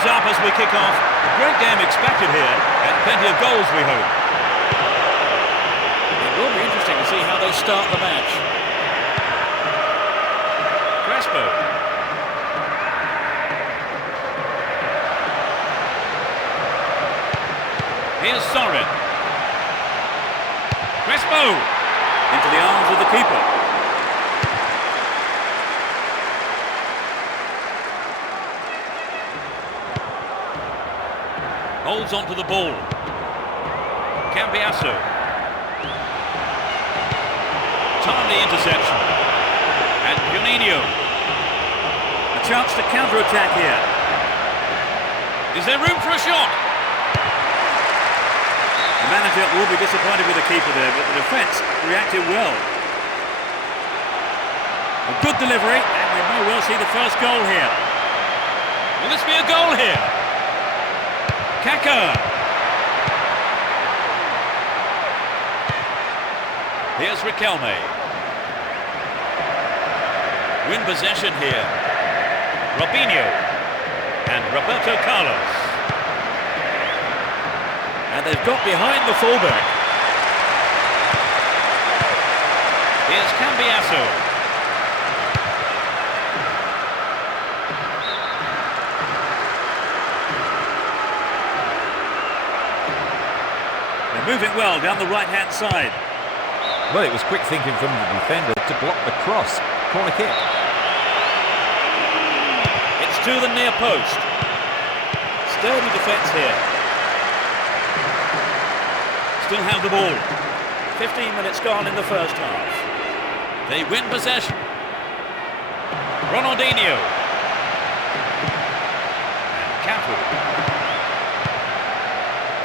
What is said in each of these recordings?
goes up as we kick off. Great game expected here, and plenty of goals, we hope. It will be interesting to see how they start the match. Crespo. Here's Sorin. Crespo! Into the arms of the keeper. Holds onto the ball. Cambiasso. Timely interception. And Juninho. A chance to counter-attack here. Is there room for a shot? The manager will be disappointed with the keeper there, but the defence reacted well. A good delivery, and we may well see the first goal here. Will this be a goal here? Kaka. Here's Riquelme. Win possession here. Robinho and Roberto Carlos. And they've got behind the fullback. Here's Cambiasso. They're moving well down the right-hand side. Well, it was quick thinking from the defender to block the cross. Corner kick. It's to the near post. Sturdy defence here. Still have the ball. 15 minutes gone in the first half. They win possession. Ronaldinho. And Cafu.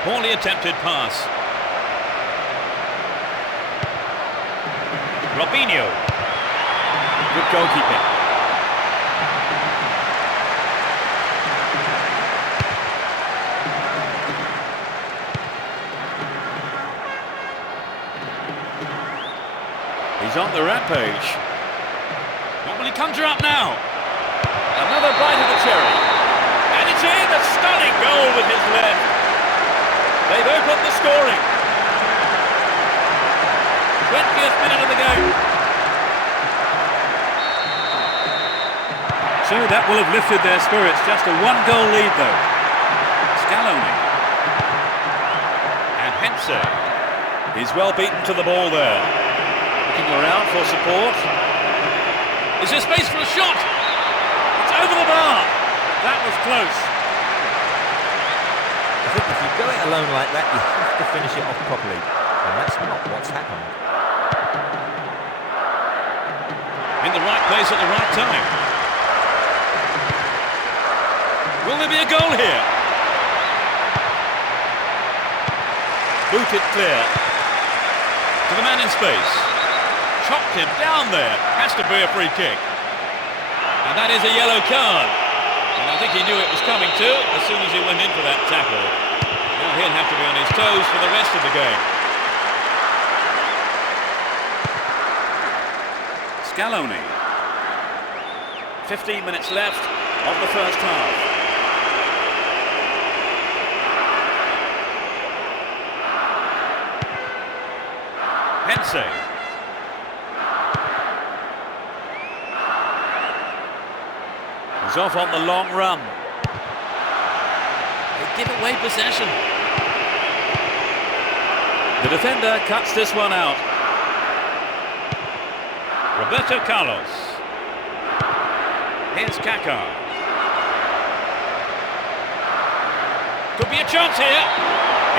Poorly attempted pass. Robinho. Good goalkeeping. He's on the rampage. What will he conjure up now? Another bite of the cherry. And it's in, a stunning goal with his left. They've opened the scoring. 20th minute of the game. So that will have lifted their spirits. Just a one-goal lead, though. Scaloni. And Hense. He's well beaten to the ball there. Looking around for support. Is there space for a shot? It's over the bar. That was close. I think if you go it alone like that, you have to finish it off properly. And that's not what's happened. In the right place at the right time. Will there be a goal here? Booted clear. To the man in space. Chopped him down there. Has to be a free kick. And that is a yellow card. And I think he knew it was coming too as soon as he went in for that tackle. Now he'll have to be on his toes for the rest of the game. Scaloni. 15 minutes left of the first half. Hense. He's off on the long run. They give away possession. The defender cuts this one out. Roberto Carlos. Here's Kaka. Could be a chance here.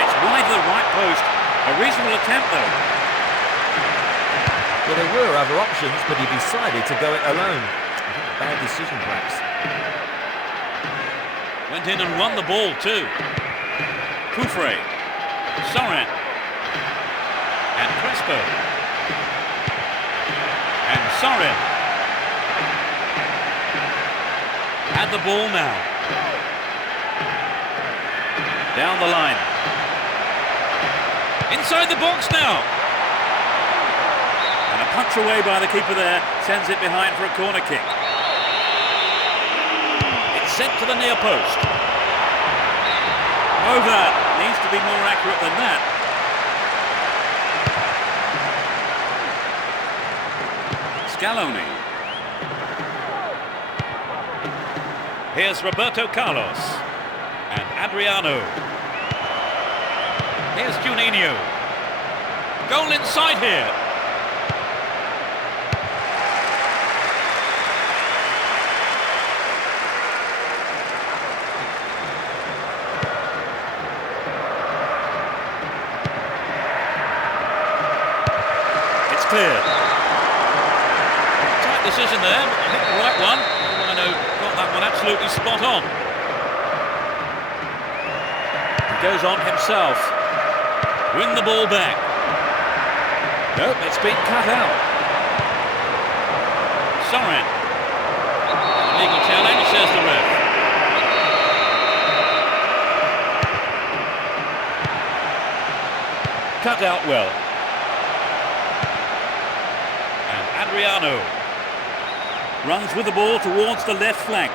It's wide of the right post. A reasonable attempt though. Well, there were other options, but he decided to go it alone. I think a bad decision, perhaps. Went in and won the ball too. Kufre. Sorin. And Crespo. And Sorin. Had the ball now. Down the line. Inside the box now. And a punch away by the keeper there sends it behind for a corner kick. It's sent to the near post. Over. Needs to be more accurate than that. Scaloni. Here's Roberto Carlos. And Adriano. Here's Juninho. Goal inside here. It's cleared. Tight decision there, but I think the right one. Rhino got that one absolutely spot on. He goes on himself. Win the ball back. Nope, it's been cut out. Soren. Illegal challenge, says the ref. Cut out well. And Adriano runs with the ball towards the left flank.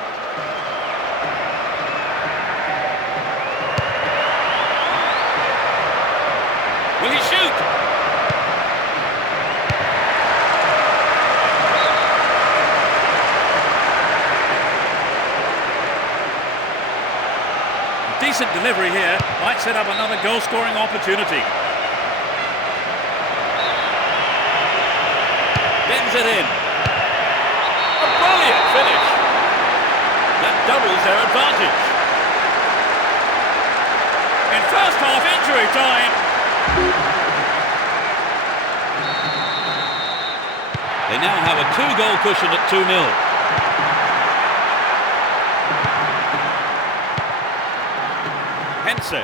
Will he shoot? Decent delivery here, might set up another goal-scoring opportunity. Bends it in. A brilliant finish. That doubles their advantage. In first half injury time. They now have a 2-goal cushion at 2-0. Hense.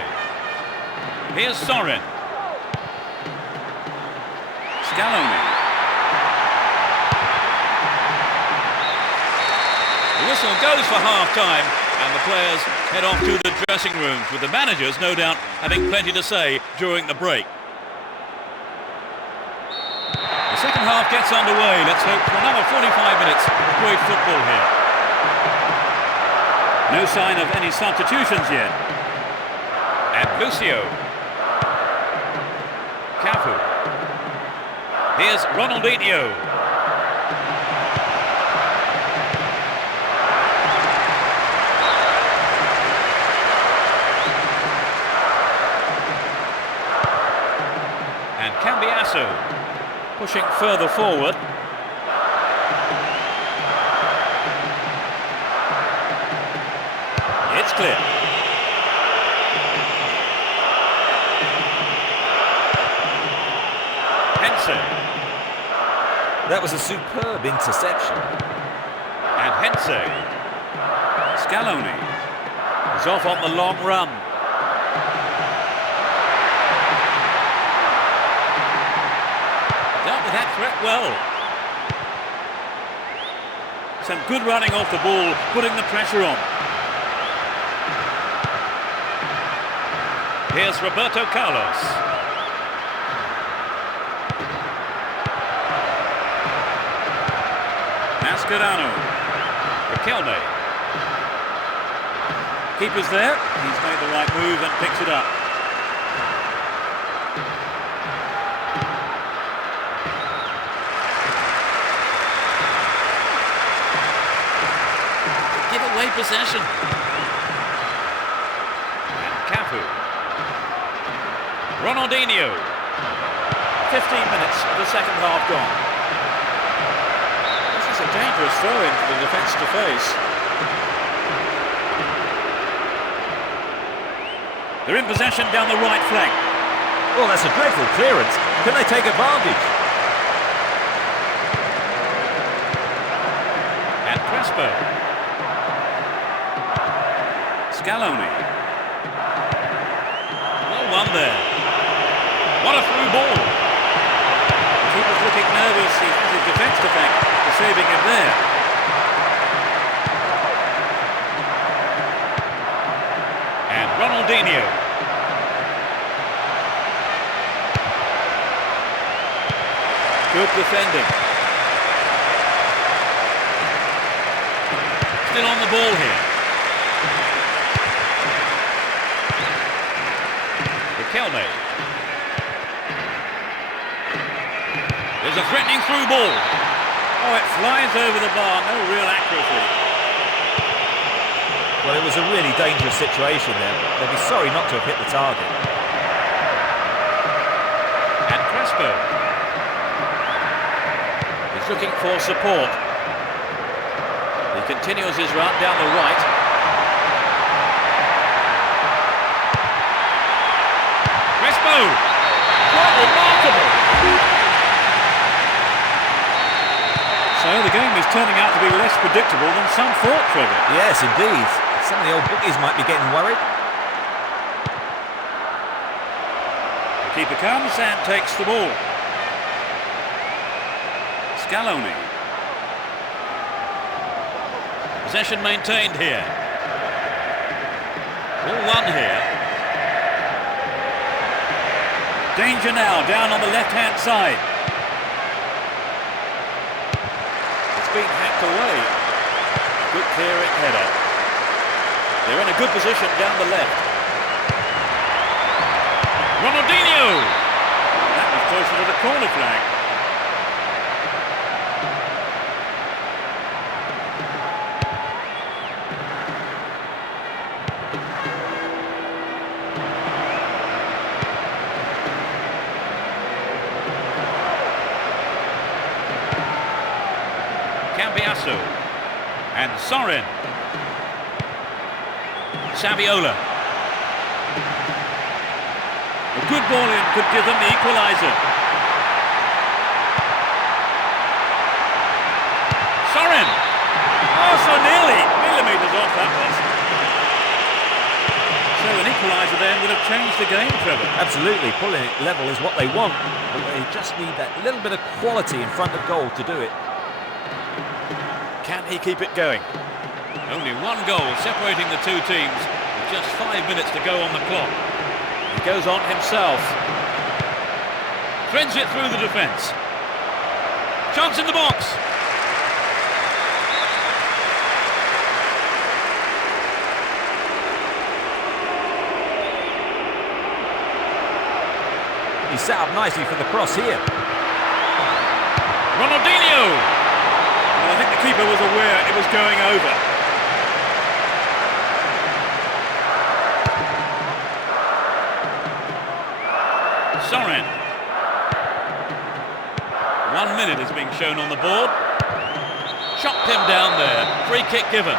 Here's Soren. Scaloni. The whistle goes for half-time and the players head off to the dressing rooms, with the managers no doubt having plenty to say during the break. The second half gets underway. Let's hope for another 45 minutes of great football here. No sign of any substitutions yet. And Lucio. Cafu. Here's Ronaldinho. And Cambiasso pushing further forward. It's clear. That was a superb interception. And Hense. Scaloni is off on the long run. Dealt with that threat well. Some good running off the ball, putting the pressure on. Here's Roberto Carlos. Mascherano. Riquelme. Keeper's there. He's made the right move and picks it up. Give away possession. And Cafu. Ronaldinho. 15 minutes of the second half gone. This is a dangerous throw-in for the defence to face. They're in possession down the right flank. Well, that's a dreadful clearance. Can they take advantage? And Crespo. Scaloni. Well won there. What a through ball. The keeper's looking nervous. He has his defence to thank for saving him there. And Ronaldinho. Good defending. Still on the ball here. Riquelme. There's a threatening through ball. Oh, it flies over the bar, no real accuracy. Well, it was a really dangerous situation there. They'd be sorry not to have hit the target. And Crespo. He's looking for support. He continues his run down the right. Crespo! Quite remarkable! So the game is turning out to be less predictable than some thought, Trevor. Yes, indeed. Some of the old bookies might be getting worried. The keeper comes and takes the ball. Scaloni. Possession maintained here. All one here. Danger now, down on the left-hand side. It's been hacked away. Good clearing header. They're in a good position down the left. Ronaldinho! That was closer to the corner flag. Cambiasso and Sorin. Saviola. A good ball in could give them the equaliser. Sorin. Oh, so nearly. Millimetres off that was. So an equaliser then would have changed the game, Trevor. Absolutely. Pulling it level is what they want. But they just need that little bit of quality in front of goal to do it. Can he keep it going? Only one goal separating the two teams with just 5 minutes to go on the clock. He goes on himself. Threads it through the defence. Chance in the box. He's set up nicely for the cross here. Ronaldinho! Well, I think the keeper was aware it was going over. Sorin. 1 minute is being shown on the board. Chopped him down there. Free kick given.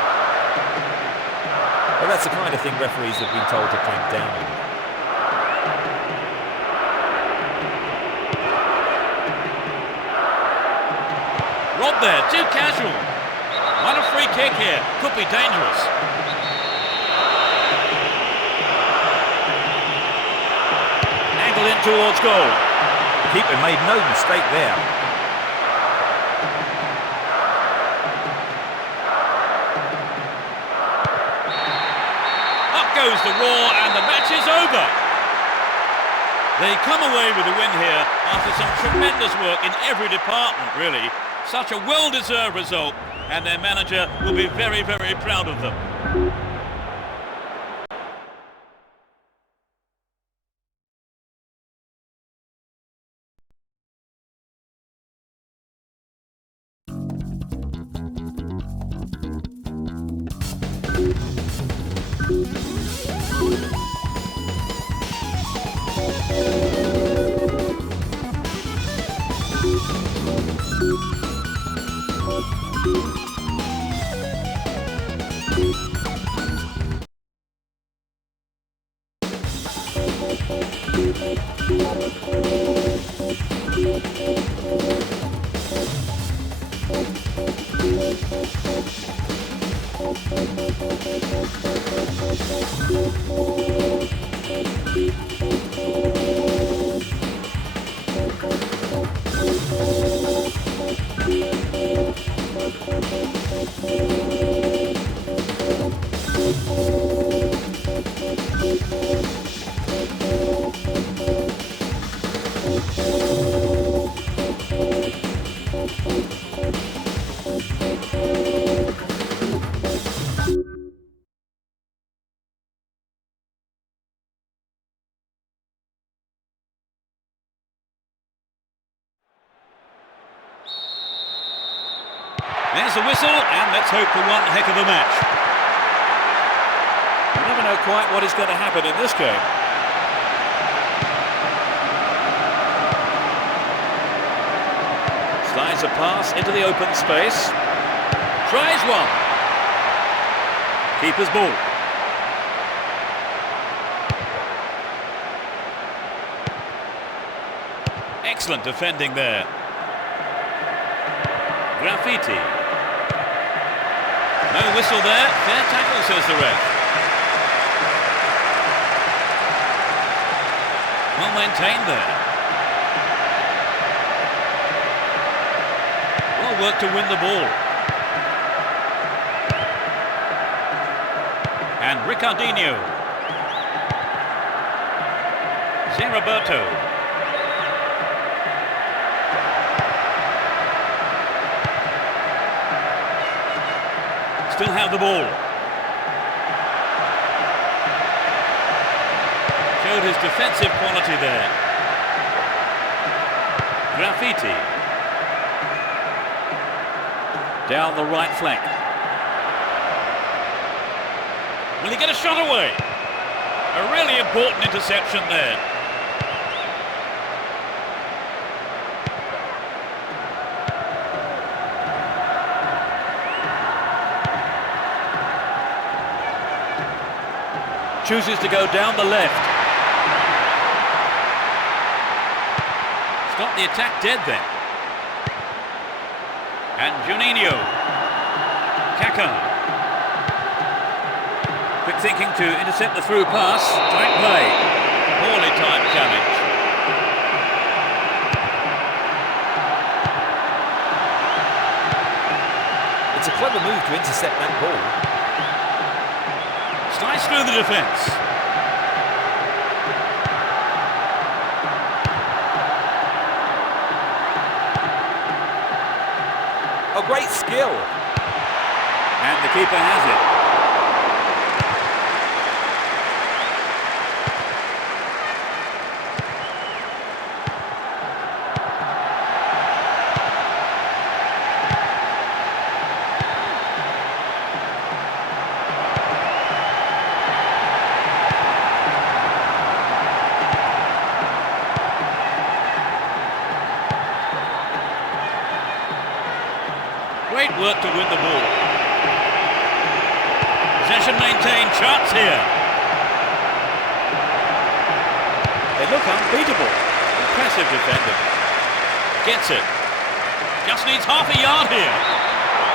Well, that's the kind of thing referees have been told to clamp down on. Rob there, too casual. What a free kick here. Could be dangerous. Angled in towards goal. The keeper made no mistake there. Up goes the roar and the match is over. They come away with a win here after some tremendous work in every department, really. Such a well-deserved result, and their manager will be very, very proud of them. There's the whistle, and let's hope for one heck of a match. You never know quite what is going to happen in this game. Slides a pass into the open space. Tries one. Keeper's ball. Excellent defending there. Graffiti. No whistle there. Fair tackle, says the ref. Well maintained there. Well worked to win the ball. And Ricardinho. Zeraberto. Still have the ball. Showed his defensive quality there. Graffiti. Down the right flank. Will he get a shot away? A really important interception there. Chooses to go down the left. Stop the attack dead then. And Juninho. Kaká. Quick thinking to intercept the through pass. Tight play. Poorly timed challenge. It's a clever move to intercept that ball. Slice through the defence. A great skill. And the keeper has it. Great work to win the ball. Possession maintained, chance here. They look unbeatable. Impressive defending. Gets it. Just needs half a yard here.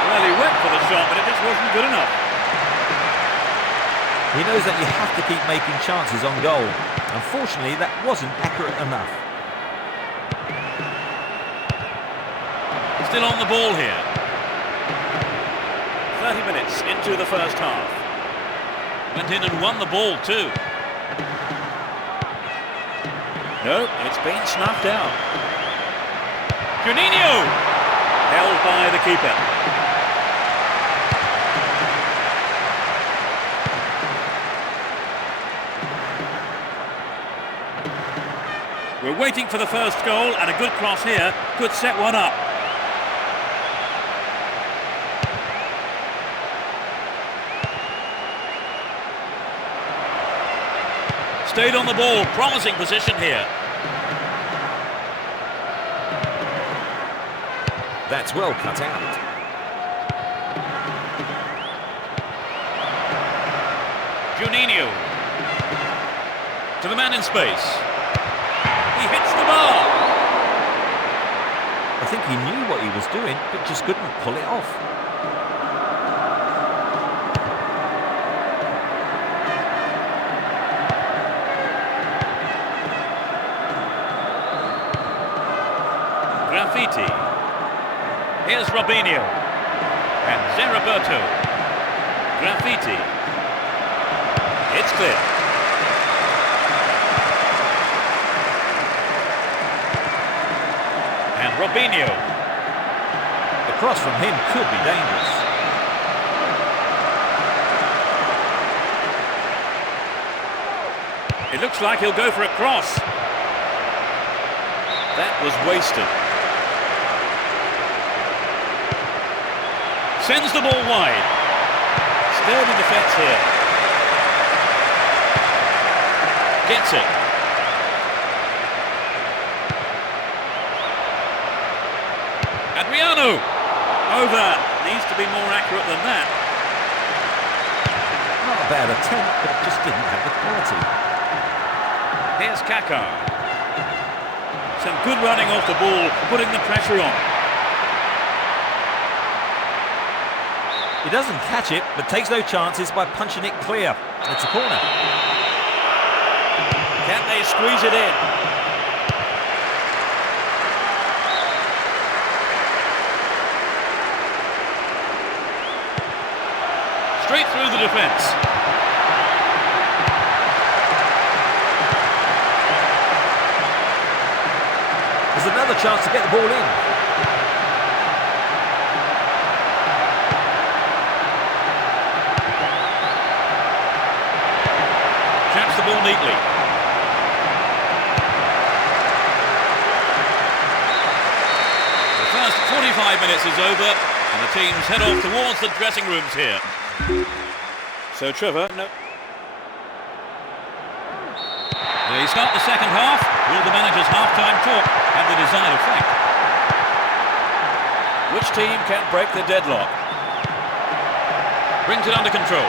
Well, he went for the shot, but it just wasn't good enough. He knows that you have to keep making chances on goal. Unfortunately, that wasn't accurate enough. Still on the ball here. 30 minutes into the first half. Went in and won the ball too. No, it's been snuffed out. Juninho! Held by the keeper. We're waiting for the first goal, and a good cross here could set one up. Stayed on the ball, promising position here. That's well cut out. Juninho. To the man in space. He hits the bar. I think he knew what he was doing, but just couldn't pull it off. Graffiti. Here's Robinho. And Zeraberto. Graffiti. It's clear. And Robinho. The cross from him could be dangerous. It looks like he'll go for a cross. That was wasted. Sends the ball wide. Sturdy defence here. Gets it. Adriano. Over. Needs to be more accurate than that. Not a bad attempt, but it just didn't have the quality. Here's Kaká. Some good running off the ball, putting the pressure on. He doesn't catch it, but takes no chances by punching it clear. It's a corner. Can they squeeze it in? Straight through the defence. There's another chance to get the ball in. Traps the ball neatly. The first 45 minutes is over, and the teams head off towards the dressing rooms here. So Trevor, no. They start the second half. Will the manager's half-time talk have the desired effect? Which team can break the deadlock? Brings it under control.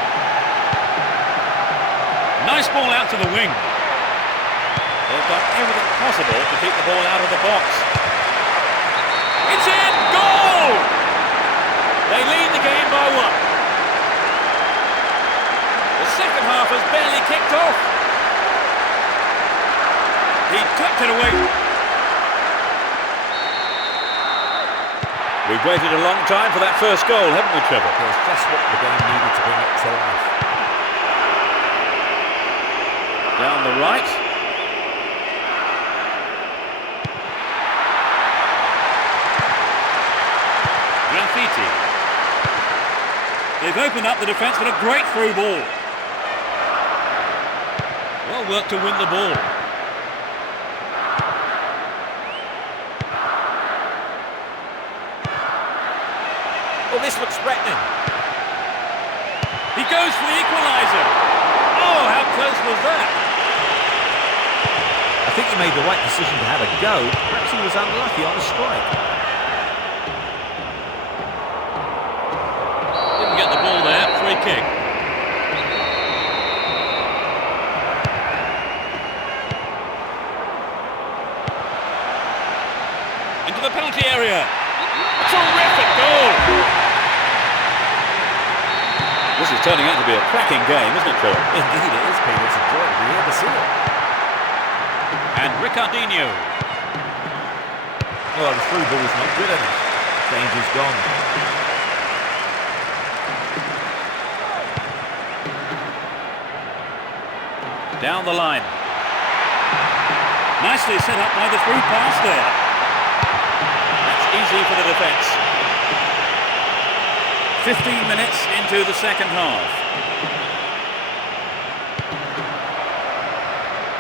Nice ball out to the wing. They've done everything possible to keep the ball out of the box. It's in! Goal! They lead the game by 1. The second half has barely kicked off. He tucked it away. We've waited a long time for that first goal, haven't we, Trevor? It's just what the game needed to bring it to life. Down the right. Graffiti. They've opened up the defence with a great through ball. Well worked to win the ball. Well, this looks threatening. He goes for the equaliser. Oh, how close was that? I think he made the right decision to have a go. Perhaps he was unlucky on the strike. Didn't get the ball there. Free kick. Into the penalty area. A terrific goal. This is turning out to be a cracking game, isn't it, Phil? Indeed it is, Peter. It's a joy to be here to see it. And Ricardinho. Well, the through ball is not good enough. Danger's gone. Down the line. Nicely set up by the through pass there. That's easy for the defence. 15 minutes into the second half.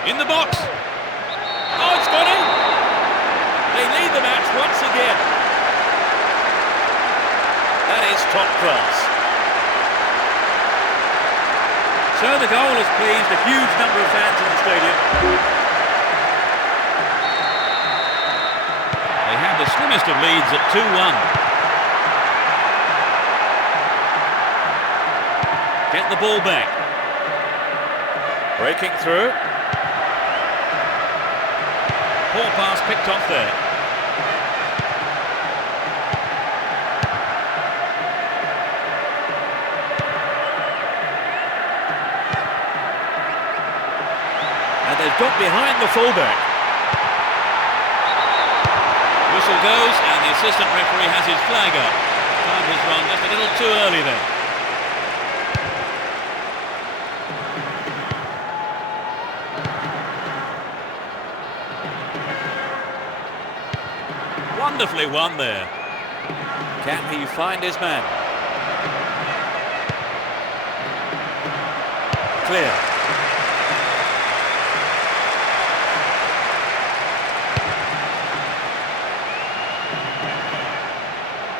In the box. Oh, it's gone in. They lead the match once again. That is top class. So the goal has pleased a huge number of fans in the stadium. They have the slimmest of leads at 2-1. Get the ball back. Breaking through. Poor pass picked off there. And they've got behind the fullback. Whistle goes and the assistant referee has his flag up. Time has run just a little too early then. Wonderfully won there. Can he find his man? Clear.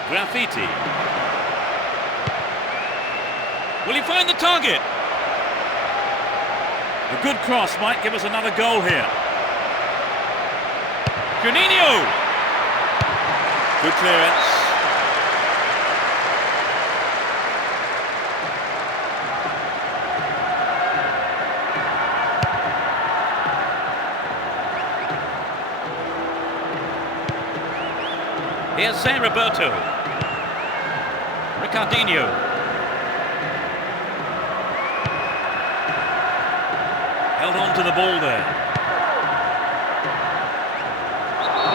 Graffiti. Will he find the target? A good cross might give us another goal here. Juninho! Good clearance. Here's San Roberto. Ricardinho. Held on to the ball there.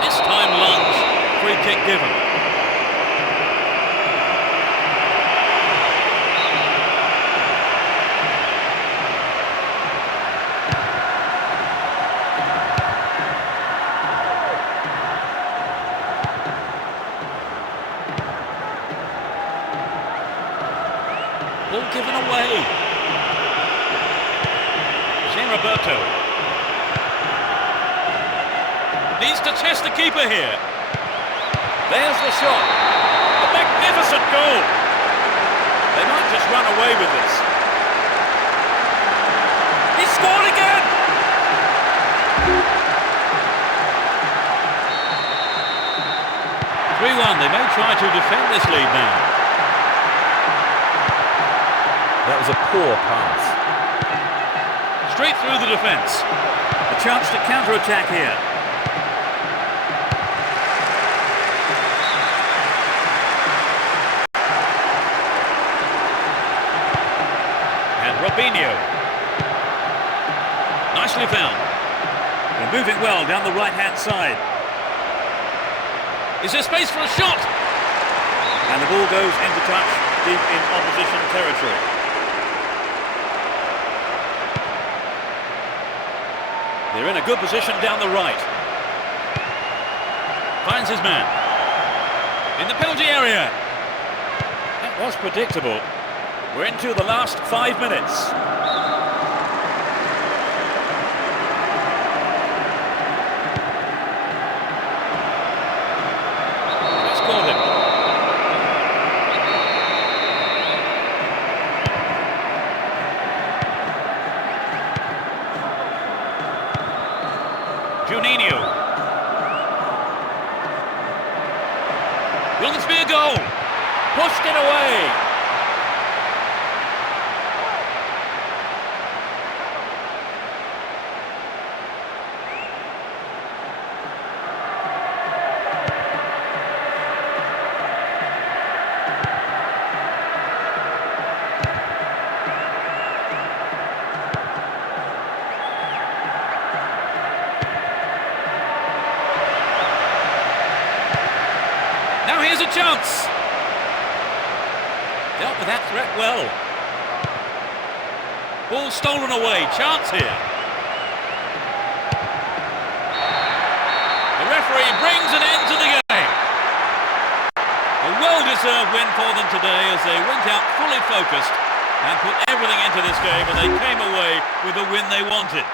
This time lunge. Free kick given. Ball given away. San Roberto. Needs to test the keeper here. There's the shot. A magnificent goal. They might just run away with this. He scored again! They may try to defend this lead now. That was a poor pass. Straight through the defence. A chance to counter-attack here. And Robinho. Nicely found. They're moving well down the right-hand side. Is there space for a shot? And the ball goes into touch deep in opposition territory. They're in a good position down the right. Finds his man. In the penalty area. That was predictable. We're into the last 5 minutes. Juninho. Will this be a goal? Pushed it away. Now here's a chance. Dealt with that threat well. Ball stolen away. Chance here. The referee brings an end to the game. A well-deserved win for them today as they went out fully focused and put everything into this game, and they came away with the win they wanted.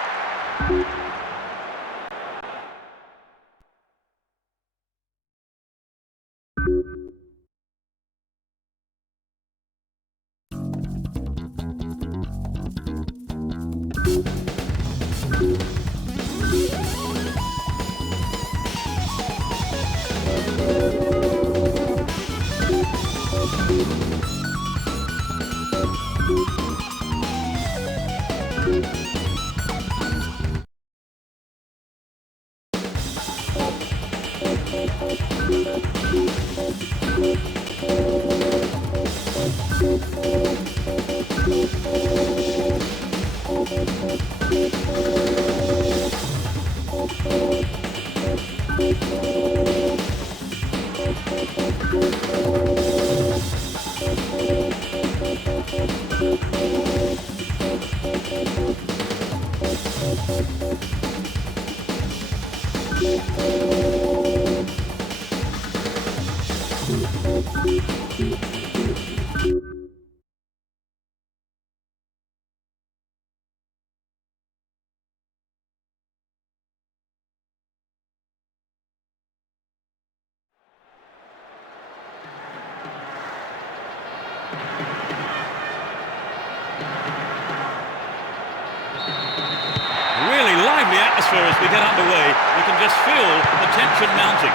atmosphere as we get underway. You can just feel the tension mounting.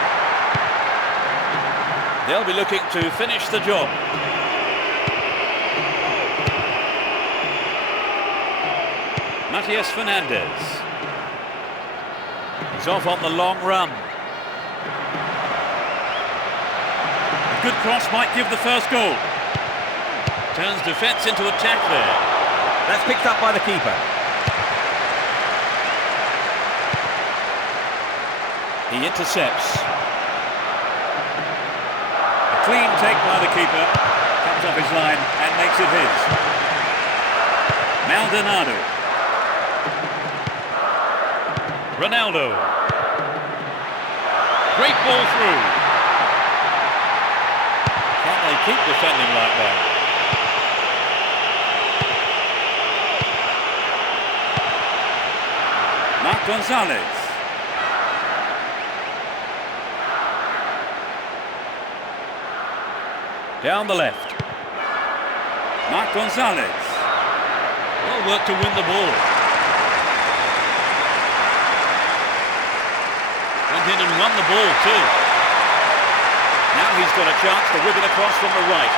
They'll be looking to finish the job. Matias Fernandez. He's off on the long run. A good cross might give the first goal. Turns defence into attack there. That's picked up by the keeper. He intercepts. A clean take by the keeper. Comes off his line and makes it his. Maldonado. Ronaldo. Great ball through. Can they keep defending like that? Marc Gonzalez. Down the left. Marc Gonzalez. Well worked to win the ball. Went in and won the ball too. Now he's got a chance to whip it across from the right.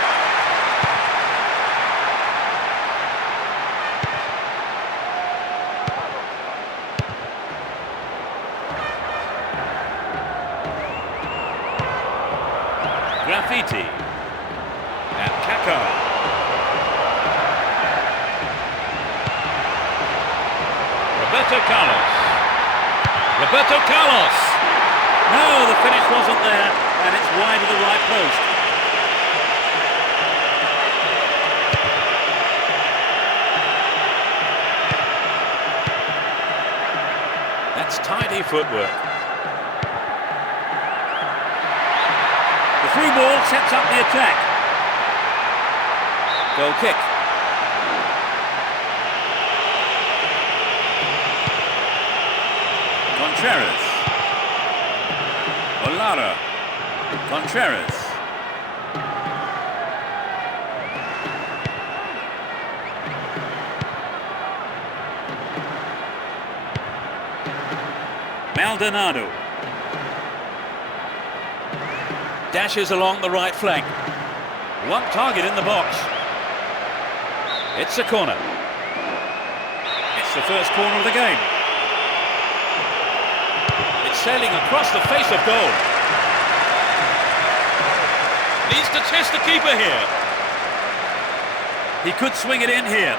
Graffiti. And Kaka. Roberto Carlos. Roberto Carlos! No, the finish wasn't there, and it's wide of the right post. That's tidy footwork. The through ball sets up the attack. Goal kick. Contreras. Olara. Contreras. Maldonado. Dashes along the right flank. One target in the box. It's a corner. It's the first corner of the game. It's sailing across the face of goal. Needs to test the keeper here. He could swing it in here.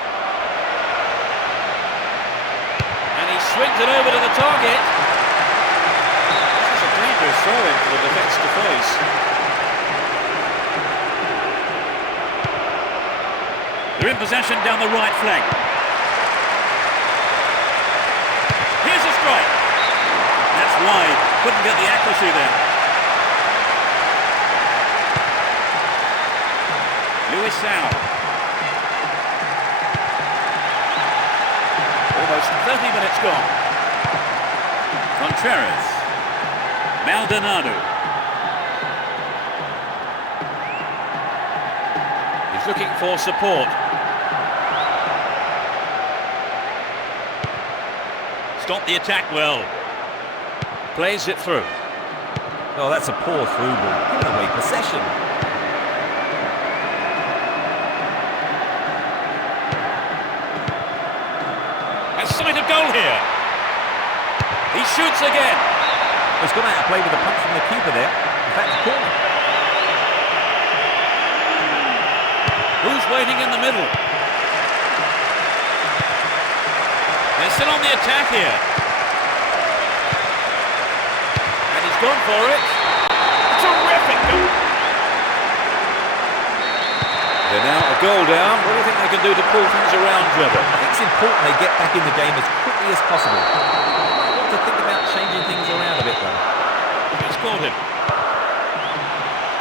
And he swings it over to the target. This is a dangerous throw-in for the defence to face. They're in possession down the right flank. Here's a strike. That's wide. Couldn't get the accuracy there. Luisao. Almost 30 minutes gone. Contreras. Maldonado. He's looking for support. Stopped the attack well. Plays it through. Oh, that's a poor through ball. Giving away possession. A sight of goal here. He shoots again. He's gone out to play with a punch from the keeper there. In fact, a corner. Who's waiting in the middle? They're still on the attack here. And he's gone for it. Terrific goal. They're now a goal down. What do you think they can do to pull things around, Trevor? I think it's important they get back in the game as quickly as possible. They might want to think about changing things around a bit though. He's caught him.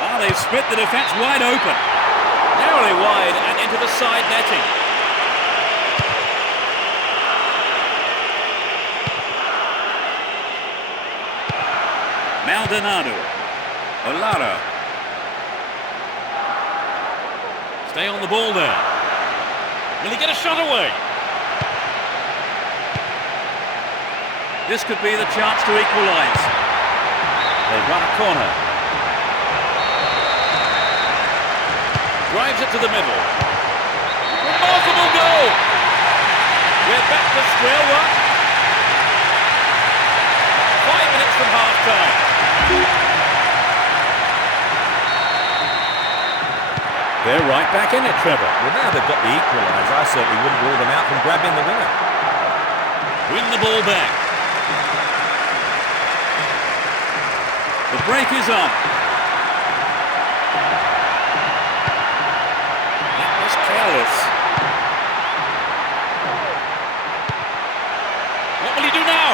Ah, they've split the defence wide open. Narrowly wide and into the side netting. Maldonado. Olara. Stay on the ball there. Will he get a shot away? This could be the chance to equalise. They've run a corner. Drives it to the middle. Remarkable goal! We're back to square one. 5 minutes from half-time. They're right back in it, Trevor. Well, now they've got the equaliser, I certainly wouldn't rule them out from grabbing the winner. Win the ball back. The break is on. That was careless. What will he do now?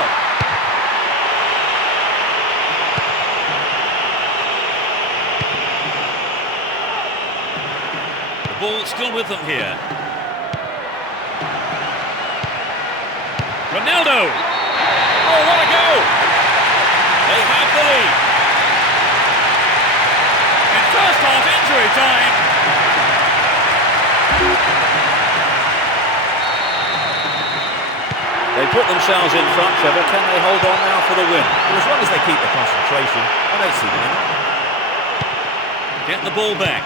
The ball still with them here. Ronaldo! Oh, what a goal! They have the lead. In first half injury time. They put themselves in front, Trevor. Can they hold on now for the win? Well, as long as they keep the concentration, I don't see them in it. Get the ball back.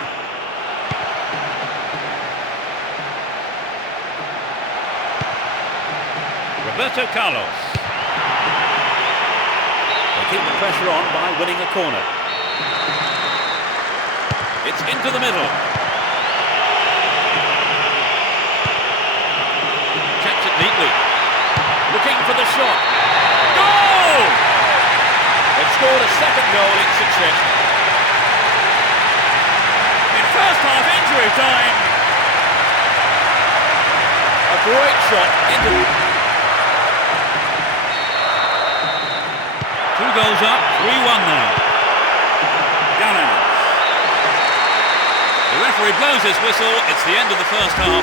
Roberto Carlos. They keep the pressure on by winning a corner. It's into the middle. Checks it neatly. Looking for the shot. Goal! They've scored a second goal in succession. In first half injury time. A great shot into... 2 goals up, 3-1 now. Gunners. The referee blows his whistle. It's the end of the first half.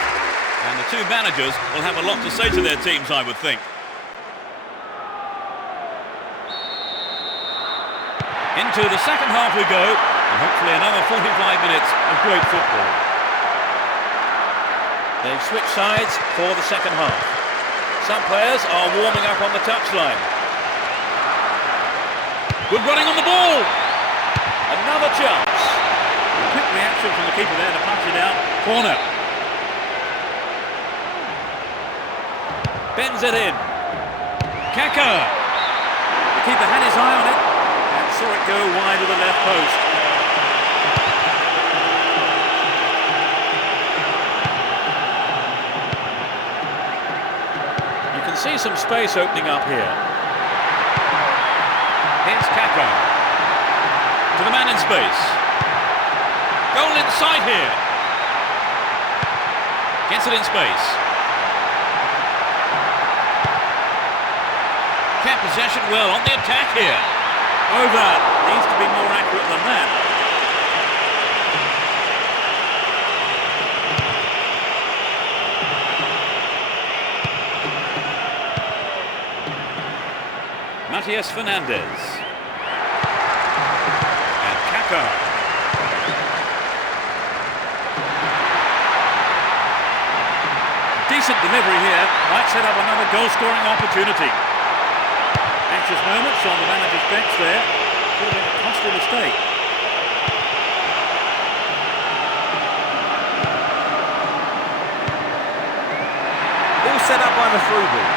And the two managers will have a lot to say to their teams, I would think. Into the second half we go. And hopefully another 45 minutes of great football. They've switched sides for the second half. Some players are warming up on the touchline. Good running on the ball. Another chance. A quick reaction from the keeper there to punch it out. Corner. Bends it in. Kaka. The keeper had his eye on it and saw it go wide of the left post. You can see some space opening up here. Here's Kaka. To the man in space. Goal inside here. Gets it in space. Kept possession well on the attack here. Over. Needs to be more accurate than that. Matias Fernandez. And Kaka. Decent delivery here. Might set up another goal-scoring opportunity. Anxious moments on the manager's bench there. Could have been a costly mistake. All set up by the through ball.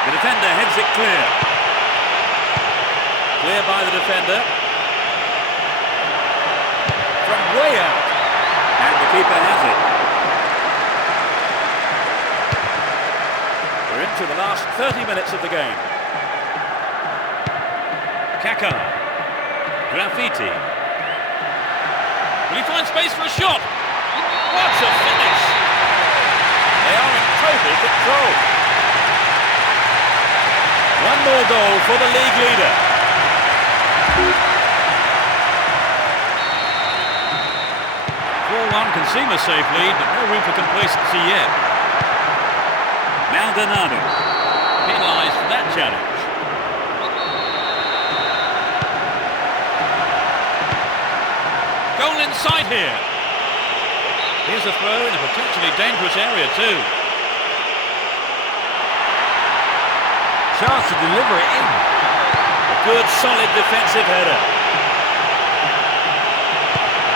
The defender heads it clear. Clear by the defender. From way out. And the keeper has it. We're into the last 30 minutes of the game. Kaka. Graffiti. Will he find space for a shot? What a finish! They are in total control. One more goal for the league leader. Can seem a safe lead, but no room for complacency yet. Maldonado penalised for that challenge. Goal inside here. Here's a throw in a potentially dangerous area too. chance to deliver it in. A good, solid defensive header.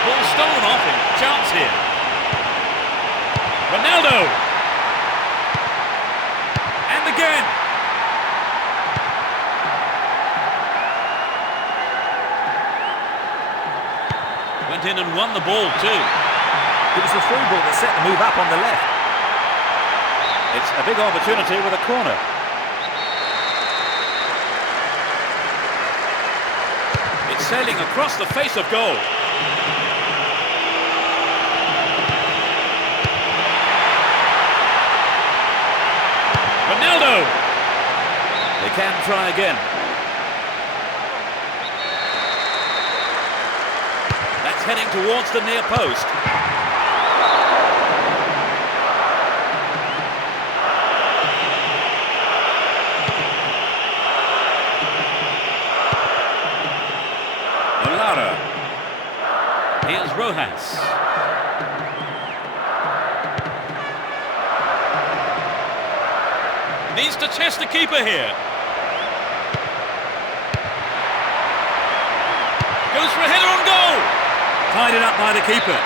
Ball stolen off him. Chance here. Ronaldo. And again. Went in and won the ball too. It was the through ball that set the move up on the left. It's a big opportunity with a corner. It's sailing across the face of goal. Ronaldo! They can try again. That's heading towards the near post. Here's Rojas. Needs to test the keeper here. Goes for a header on goal. Tied it up by the keeper.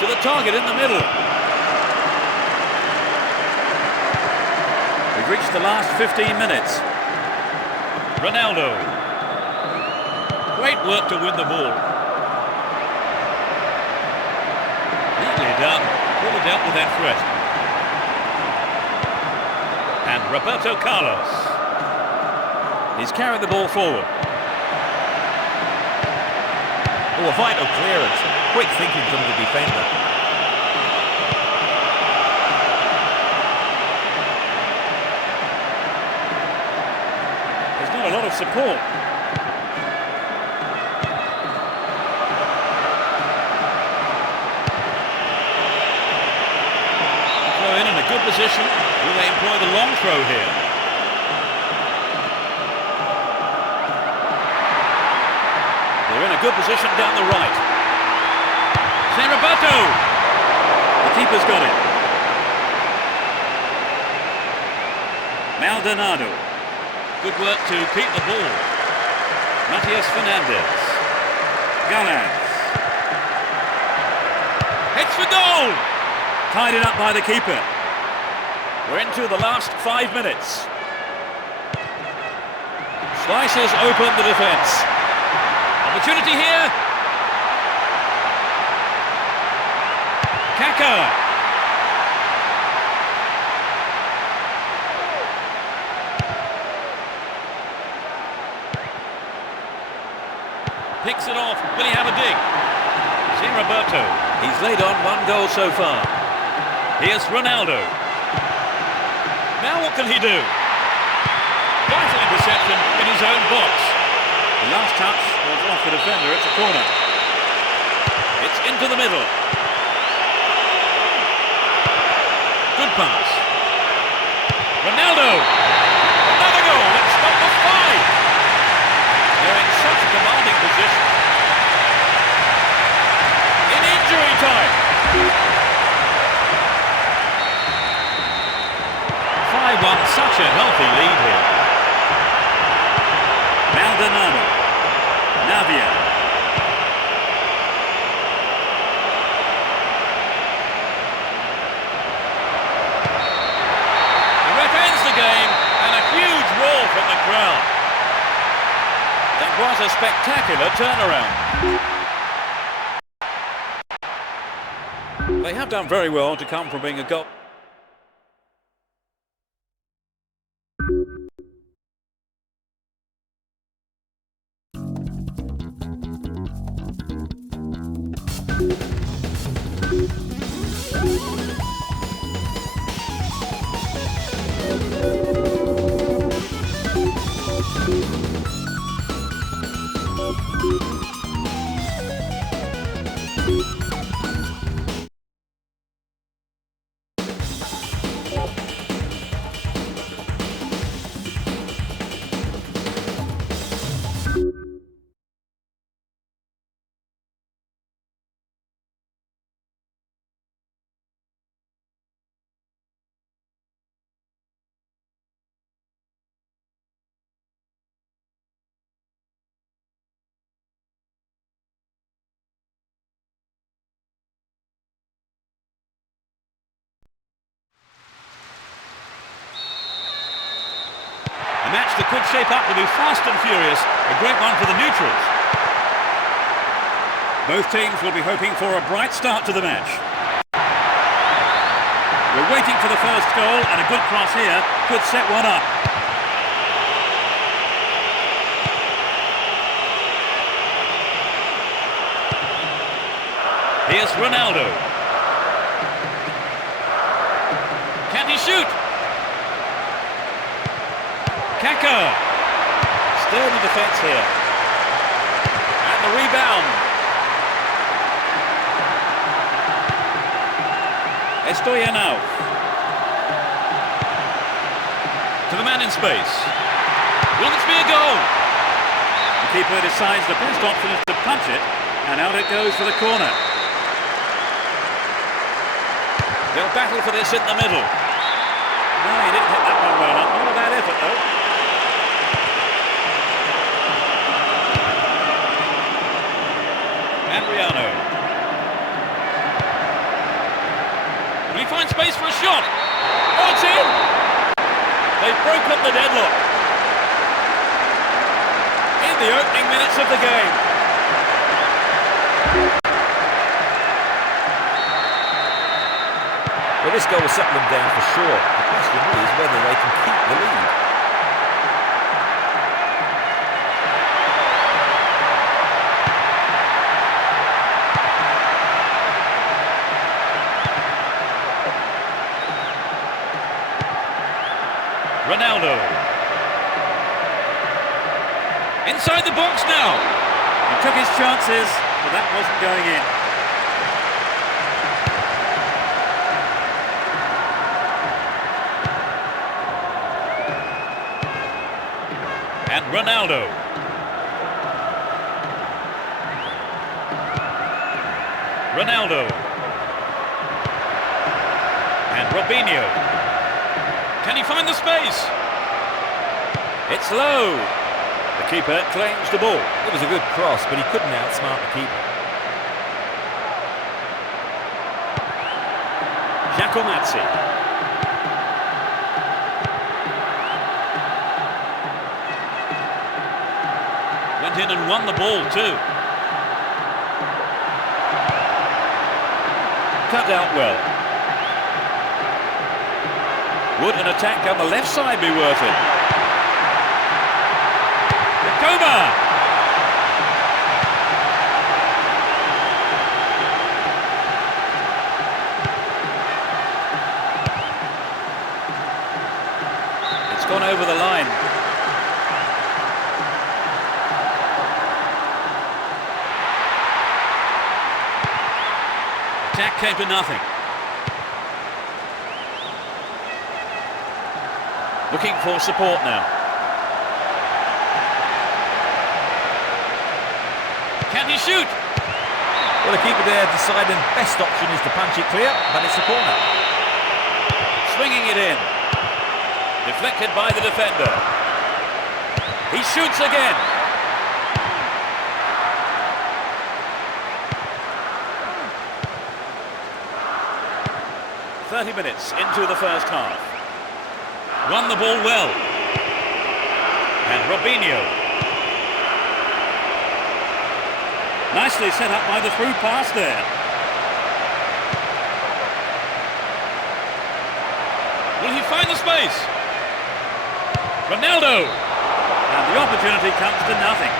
To the target in the middle. We've reached the last 15 minutes. Ronaldo. Great work to win the ball. Neatly done. Really dealt with that threat. And Roberto Carlos. He's carried the ball forward. Oh, a vital clearance. Quick thinking from the defender. A lot of support. Throw in a good position. Will they employ the long throw here? They're in a good position down the right. St. Roberto! The keeper's got it. Maldonado. Good work to keep the ball. Matias Fernandez. Galaz. Hits for goal! Tied it up by the keeper. We're into the last 5 minutes. Slices open the defence. Opportunity here. Kaka. Picks it off. Will he have a dig? St. Roberto. He's laid on 1 goal so far. Here's Ronaldo. Now what can he do? Vital interception in his own box. The last touch was off the defender. It's a corner. It's into the middle. Good pass. Ronaldo. Another goal. It's number 5. They're in such a commanding position. In injury time. 5-1, such a healthy lead here. Maldonado. Navia. The ref ends the game and a huge roar from the crowd. That was a spectacular turnaround. They have done very well to come from being a goal. that could shape up to be fast and furious. A great one for the neutrals. Both teams will be hoping for a bright start to the match. We're waiting for the first goal, and a good cross here could set one up. Here's Ronaldo. Can he shoot? Kaka. Sturdy defence here. And the rebound. Estoyanov. To the man in space. Will this be a goal? The keeper decides the best option is to punch it, and out it goes for the corner. They'll battle for this in the middle. No, he didn't hit that one well enough. Not a bad effort, though. Adriano. Will he find space for a shot? Oh, it's in! They've broken the deadlock. In the opening minutes of the game. Well, this goal will settle them down for sure. The question is whether they can keep the lead. Ronaldo. Inside the box now. He took his chances, but that wasn't going in. And Ronaldo. Ronaldo. And Robinho. Can he find the space? It's low. The keeper claims the ball. It was a good cross, but he couldn't outsmart the keeper. Giacomazzi. Went in and won the ball too. Cut out well. Would an attack on the left side be worth it? Koma! It's gone over the line. Attack came to nothing. Looking for support now. Can he shoot? Well, the keeper there decided the best option is to punch it clear, but it's a corner. Swinging it in. Deflected by the defender. He shoots again. "30 minutes into the first half. Won the ball well. And Robinho. Nicely set up by the through pass there. Will he find the space? Ronaldo. And the opportunity comes to nothing.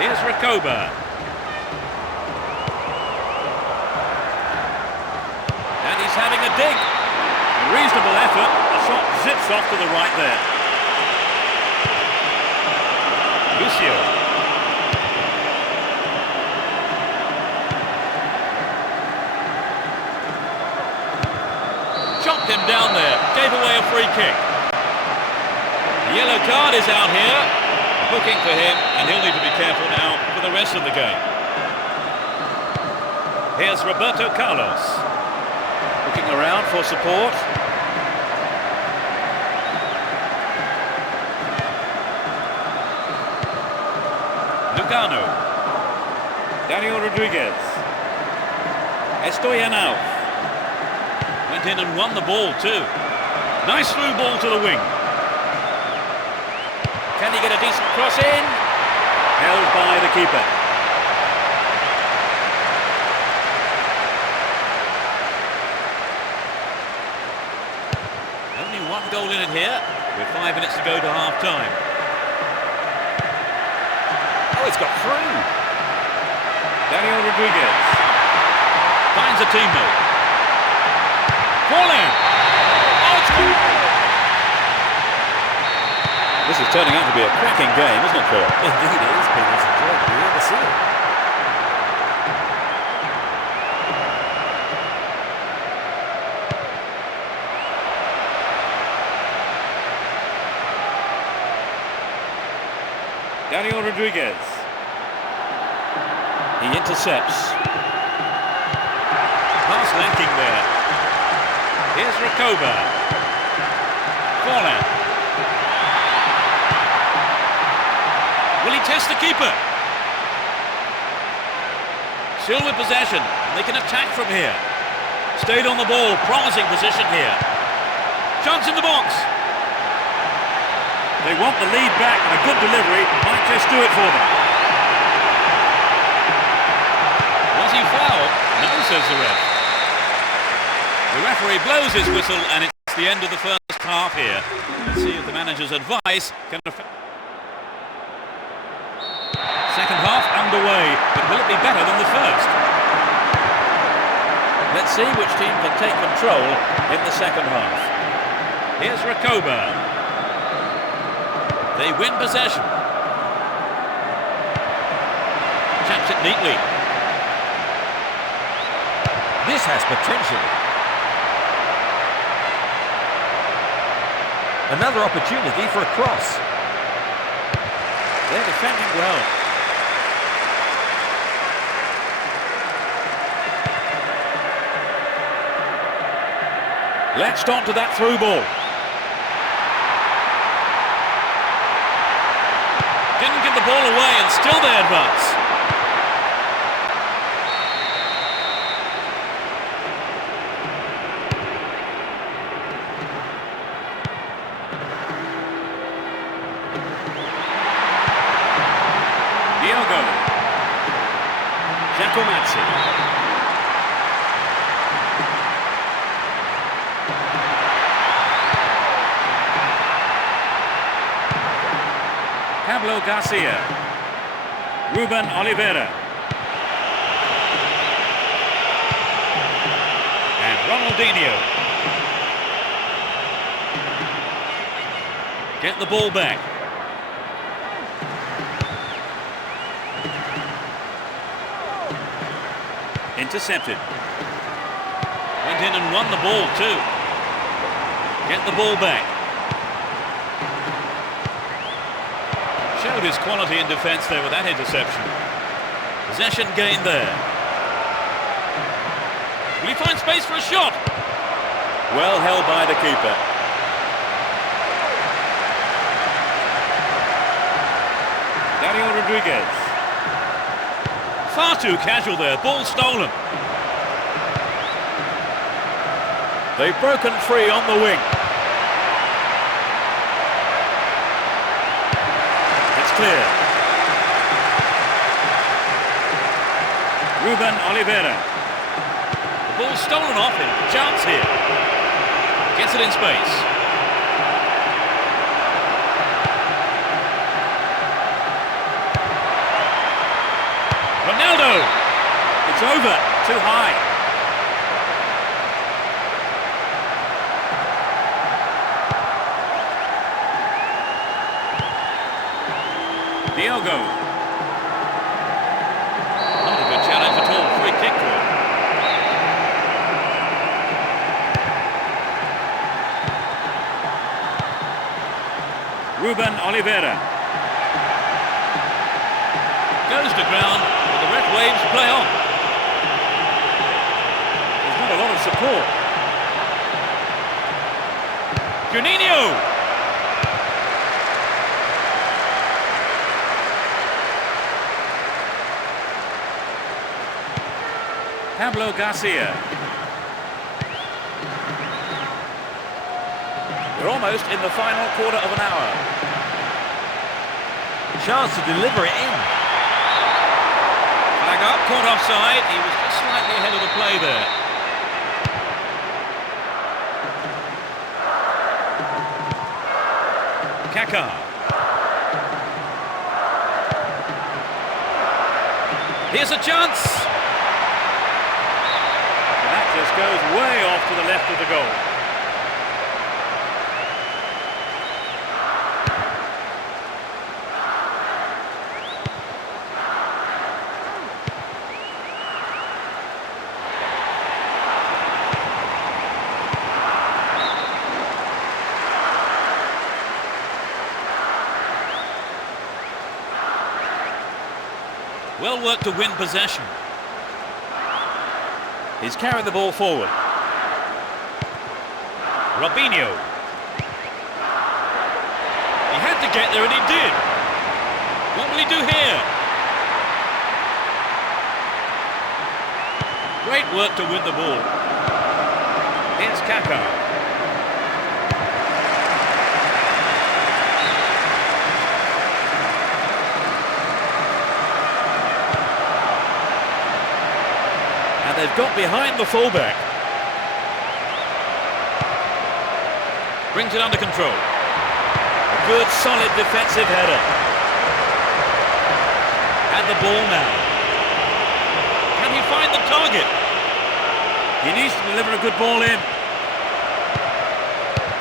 Here's Recoba. And he's having a dig. A reasonable effort. The shot zips off to the right there. Lucio. Chopped him down there. Gave away a free kick. The yellow card is out here. Booking for him, and he'll need to be careful now for the rest of the game. Here's Roberto Carlos. Looking around for support. Lugano. Daniel Rodriguez. Estoyanov. Went in and won the ball too. Nice through ball to the wing. Can he get a decent cross in? Held by the keeper. Only one goal in it here, with 5 minutes to go to half-time. Oh, it's got through. Daniel Rodriguez. Finds a teammate. Ball in. Oh, it's good. This is turning out to be a cracking game, isn't it, Phil? Indeed it is, Peter. It's a joy to be here to see it. Daniel Rodriguez. He intercepts. Pass linking there. Here's Rakoba. Fallen. Will he test the keeper? Still with possession. They can attack from here. Stayed on the ball. Promising position here. Chance in the box. They want the lead back, and a good delivery might just do it for them. Was he fouled? No, says the ref. The referee blows his whistle, and it's the end of the first half here. Let's see if the manager's advice can affect. Second half underway, but will it be better than the first? Let's see which team can take control in the second half. Here's Rakoba. They win possession. Taps it neatly. This has potential. Another opportunity for a cross. They're defending well. Latched on to that through ball. Didn't give the ball away, and still they advance. Diogo. Giacometti. Pablo Garcia. Ruben Oliveira. And Ronaldinho. Get the ball back. Intercepted. Went in and won the ball too. Get the ball back. Showed his quality in defence there with that interception. Possession gained there. Will he find space for a shot? Well held by the keeper. Daniel Rodriguez. Far too casual there. Ball stolen. They've broken free on the wing. Clear. Ruben Oliveira. The ball stolen off him. Chance here. Gets it in space. Ronaldo. It's over. Too high. Diogo. Not a good challenge at all. Free kick to him. Ruben Oliveira. Goes to ground, but the red waves play on. There's not a lot of support. Juninho. Pablo Garcia. We're almost in the final quarter of an hour. Chance to deliver it in. Flag up, caught offside. He was just slightly ahead of the play there. Kaká. Here's a chance. And that just goes way off to the left of the goal. Well worked to win possession. He's carried the ball forward. Robinho. He had to get there and he did. What will he do here? Great work to win the ball. Here's Kaká. They've got behind the fullback. Brings it under control. A good, solid defensive header. And the ball now. Can he find the target? He needs to deliver a good ball in.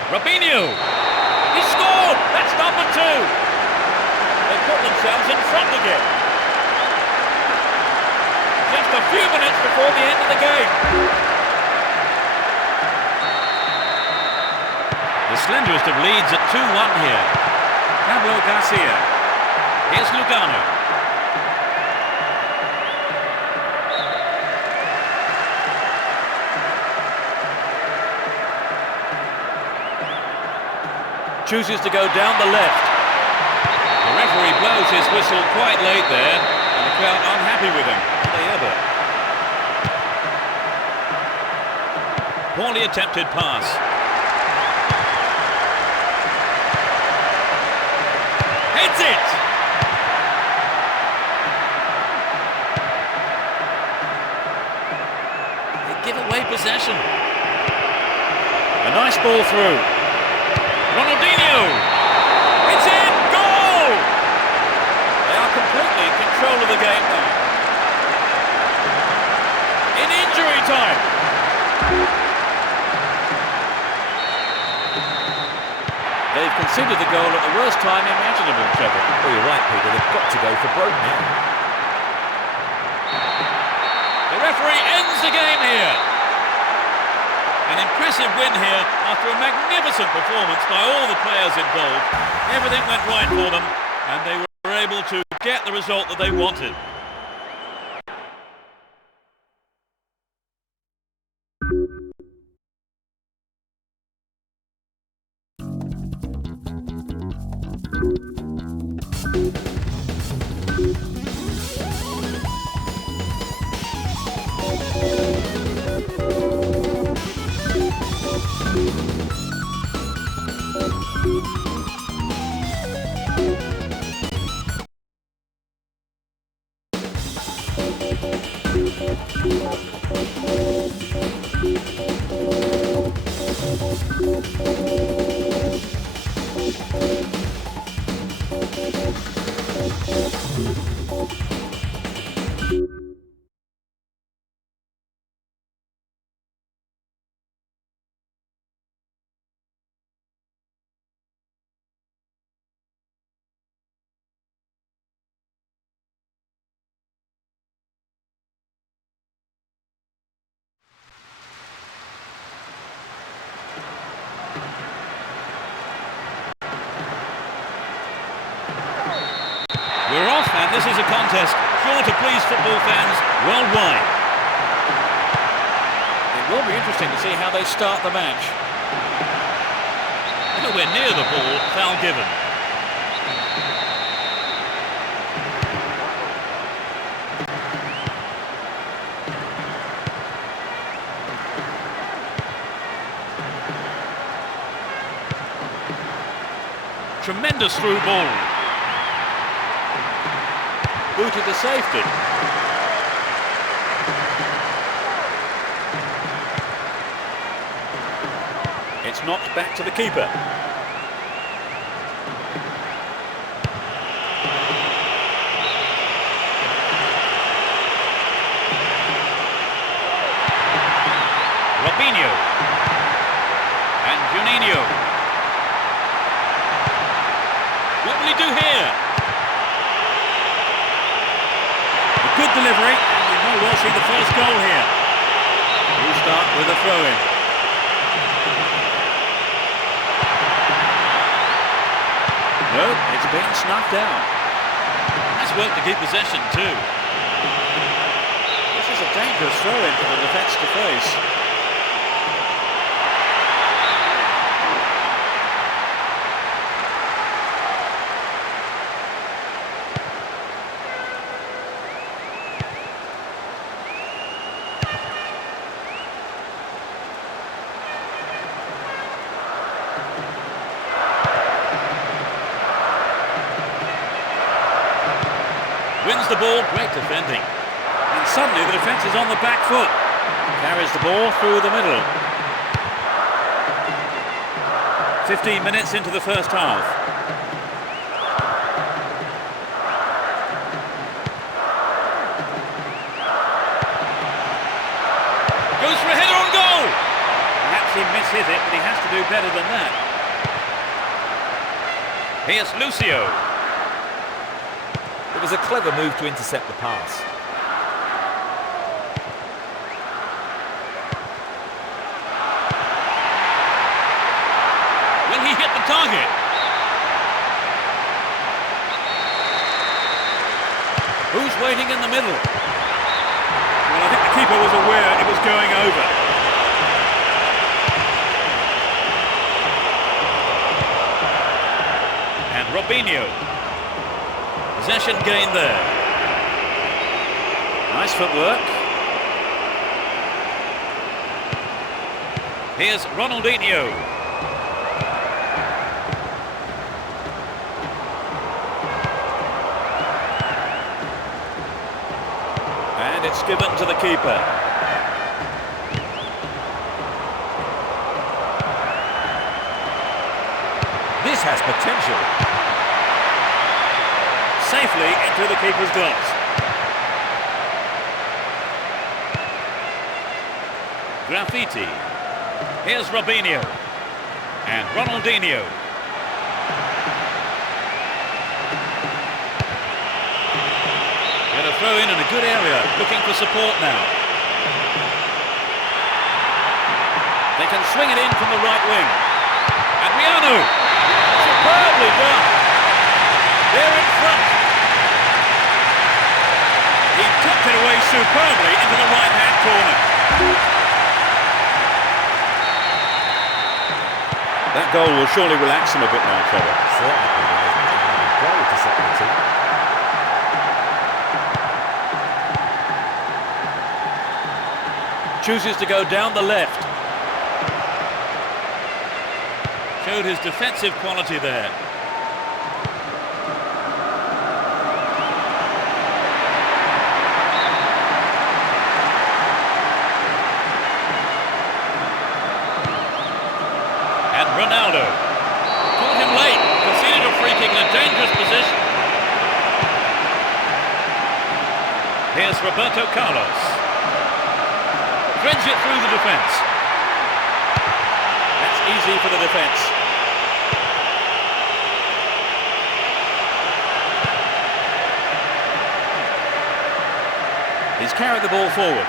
Robinho. He scored! That's number 2. They put themselves in front again. Just a few minutes before the end of the game. The slenderest of leads at 2-1 here. Pablo Garcia. Here's Lugano. Chooses to go down the left. The referee blows his whistle quite late there, and the crowd unhappy with him. Ever. Poorly attempted pass. Heads it! They give away possession. A nice ball through. Ronaldinho! It's in! Goal! They are completely in control of the game now. In injury time. They've conceded the goal at the worst time imaginable, Trevor. Oh, you're right, Peter. They've got to go for broke now. The referee ends the game here. An impressive win here after a magnificent performance by all the players involved. Everything went right for them, and they were able to get the result that they wanted. We're off, and this is a contest sure to please football fans worldwide. It will be interesting to see how they start the match. Nowhere near the ball, foul given. tremendous through ball. Booted to safety. It's knocked back to the keeper. Robinho. And Juninho. What will he do here? A good delivery, and we may well see the first goal here. We'll start with a throw-in. No, it's been snuffed out. Nice work to keep possession too. This is a dangerous throw-in for the defence to face. Wins the ball, great defending. And suddenly the defence is on the back foot. Carries the ball through the middle. 15 minutes into the first half. Goes for a header on goal! Perhaps he mishit it, but he has to do better than that. Here's Lucio. It was a clever move to intercept the pass. Will he hit the target? Who's waiting in the middle? Well, I think the keeper was aware it was going over. And Robinho. Possession gained there. Nice footwork. Here's Ronaldinho. And it's given to the keeper. This has potential. Safely into the keeper's gloves. Graffiti. Here's Robinho. And Ronaldinho. Get a throw in a good area. Looking for support now. They can swing it in from the right wing. Adriano. Superbly done. They're in front. He tucked it away superbly into the right-hand corner. That goal will surely relax him a bit now, Trevor. Certainly, a goal to set the team. Chooses to go down the left. Showed his defensive quality there. And Ronaldo. Caught him late. Conceded a free kick in a dangerous position. Here's Roberto Carlos. Threads it through the defence. That's easy for the defence. He's carried the ball forward.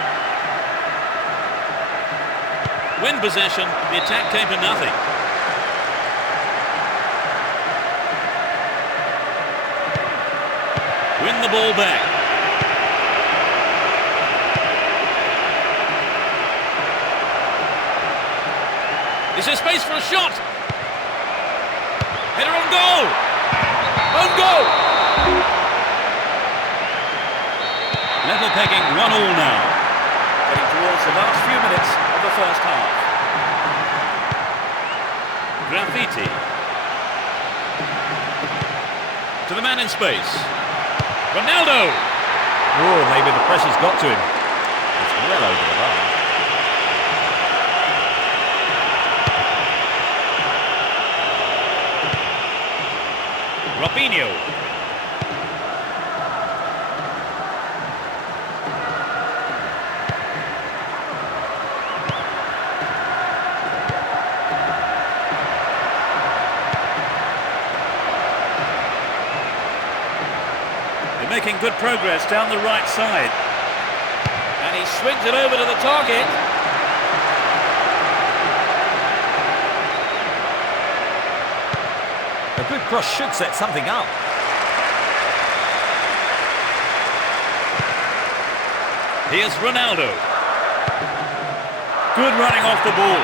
Win possession, the attack came to nothing. Win the ball back. Is there space for a shot? Header on goal! On goal! Level pegging 1-1 now. Getting towards the last few minutes of the first half. Graffiti. To the man in space. Ronaldo! Oh, maybe the pressure's got to him. It's well over the line. Robinho. They're making good progress down the right side. And he swings it over to the target. A good cross should set something up. Here's Ronaldo. Good running off the ball.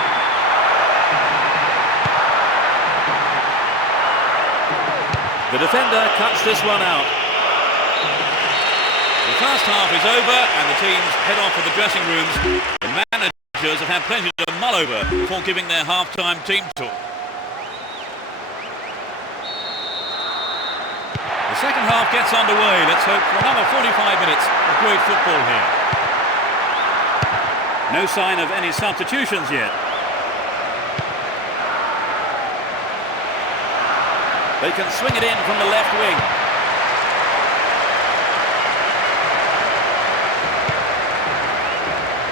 The defender cuts this one out. The first half is over and the teams head off to the dressing rooms. The managers have had plenty to mull over before giving their half-time team talk. The second half gets underway. Let's hope for another 45 minutes of great football here. No sign of any substitutions yet. They can swing it in from the left wing.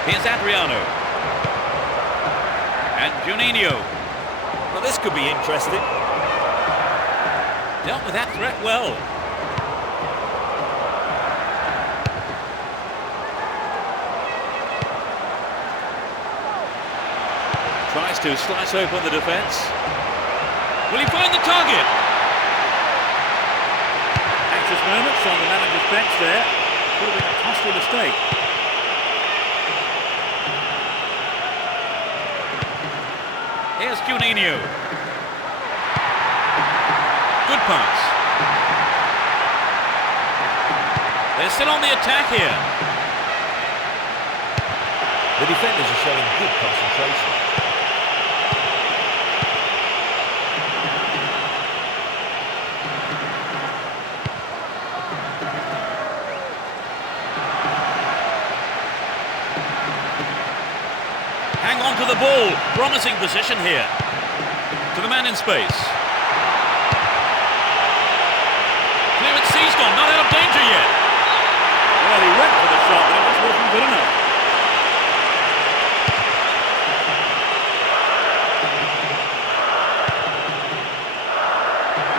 Here's Adriano. And Juninho. Well, this could be interesting. Dealt with that threat well. Tries to slice open the defence. Will he find the target? Anxious moments on the manager's bench there. Could have been a costly mistake. Here's Juninho. Good pass. They're still on the attack here. The defenders are showing good concentration. Hang on to the ball. Promising position here. To the man in space. Clearance seized on. Not out of danger yet. Well, he went for the shot, but it just wasn't good enough.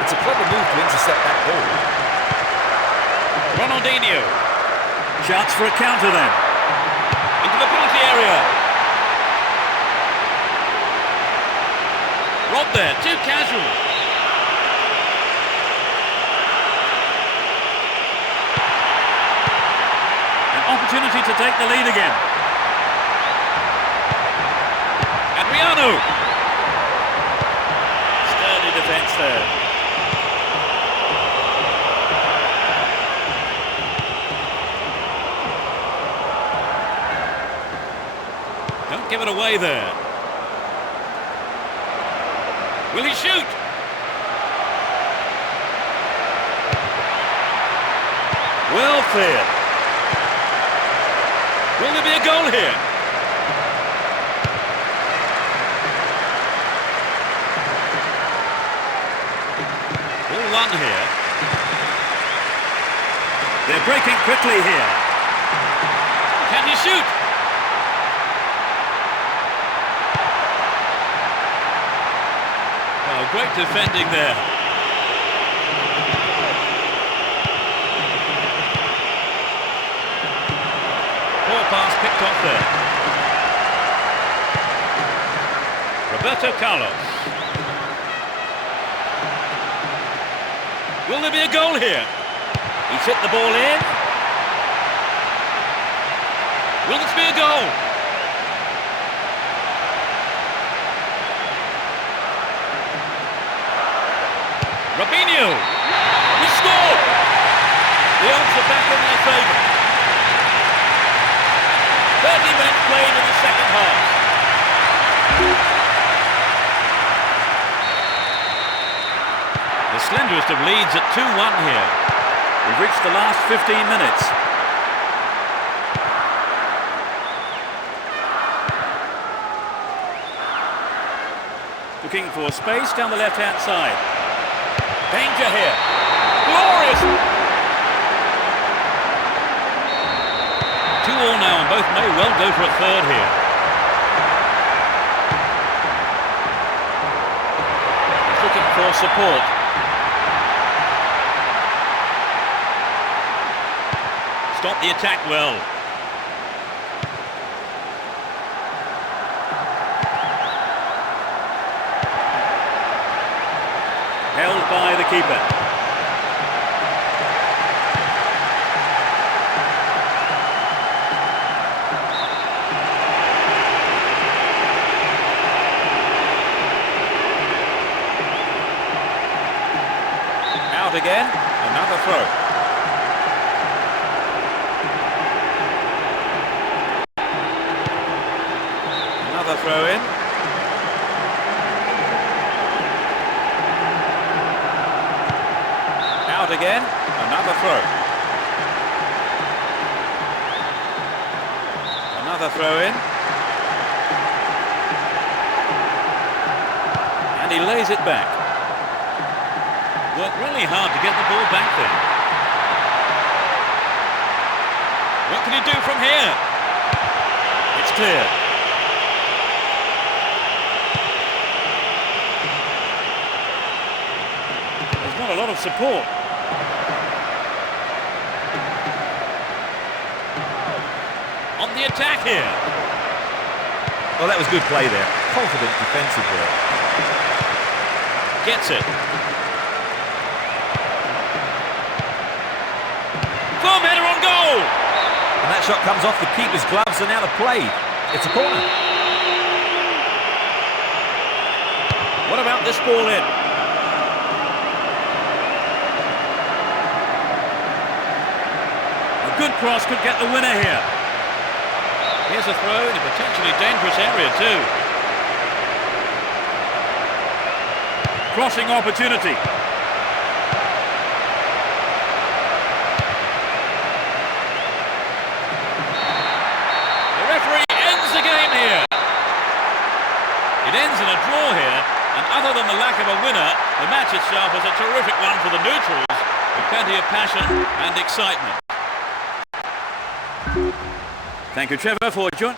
It's a clever move to intercept that ball. Ronaldinho. Chance for a counter then. Into the penalty area. Rob there, too casual. An opportunity to take the lead again. Adriano. Sturdy defence there. Don't give it away there. Will he shoot? Well cleared. Will there be a goal here? Ball one here. They're breaking quickly here. Can he shoot? Oh, great defending there. Poor pass picked off there. Roberto Carlos. Will there be a goal here? He's hit the ball in. Will this be a goal? Robinho. He scored. The odds are back in their favour. 30 minutes played in the second half. The slenderest of leads at 2-1 here. We've reached the last 15 minutes. Looking for space down the left-hand side. Danger here. Glorious! 2-2 now, and both may well go for a third here. He's looking for support. Stop the attack well. Held by the keeper. Out again, another throw. Another throw in. Out again, another throw. Another throw in. And he lays it back. Worked really hard to get the ball back there. What can he do from here? It's clear. There's not a lot of support. On the attack here. Well, that was good play there. Confident defensive work. Gets it. Firm header on goal. And that shot comes off the keeper's gloves and out of play. It's a corner. What about this ball in? A good cross could get the winner here. Here's a throw in a potentially dangerous area too. Crossing opportunity. The referee ends the game here. It ends in a draw here, and other than the lack of a winner, the match itself was a terrific one for the neutrals, with plenty of passion and excitement. Thank you, Trevor, for joining.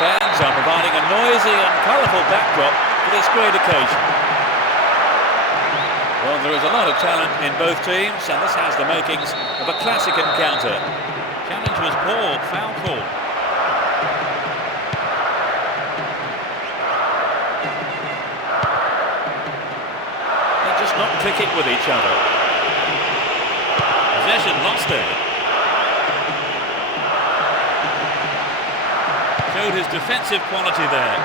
Fans are providing a noisy and colourful backdrop for this great occasion. Well, there is a lot of talent in both teams, and this has the makings of a classic encounter. Challenge was poor, foul call. They're just not clicking with each other. Possession lost there. Showed his defensive quality there.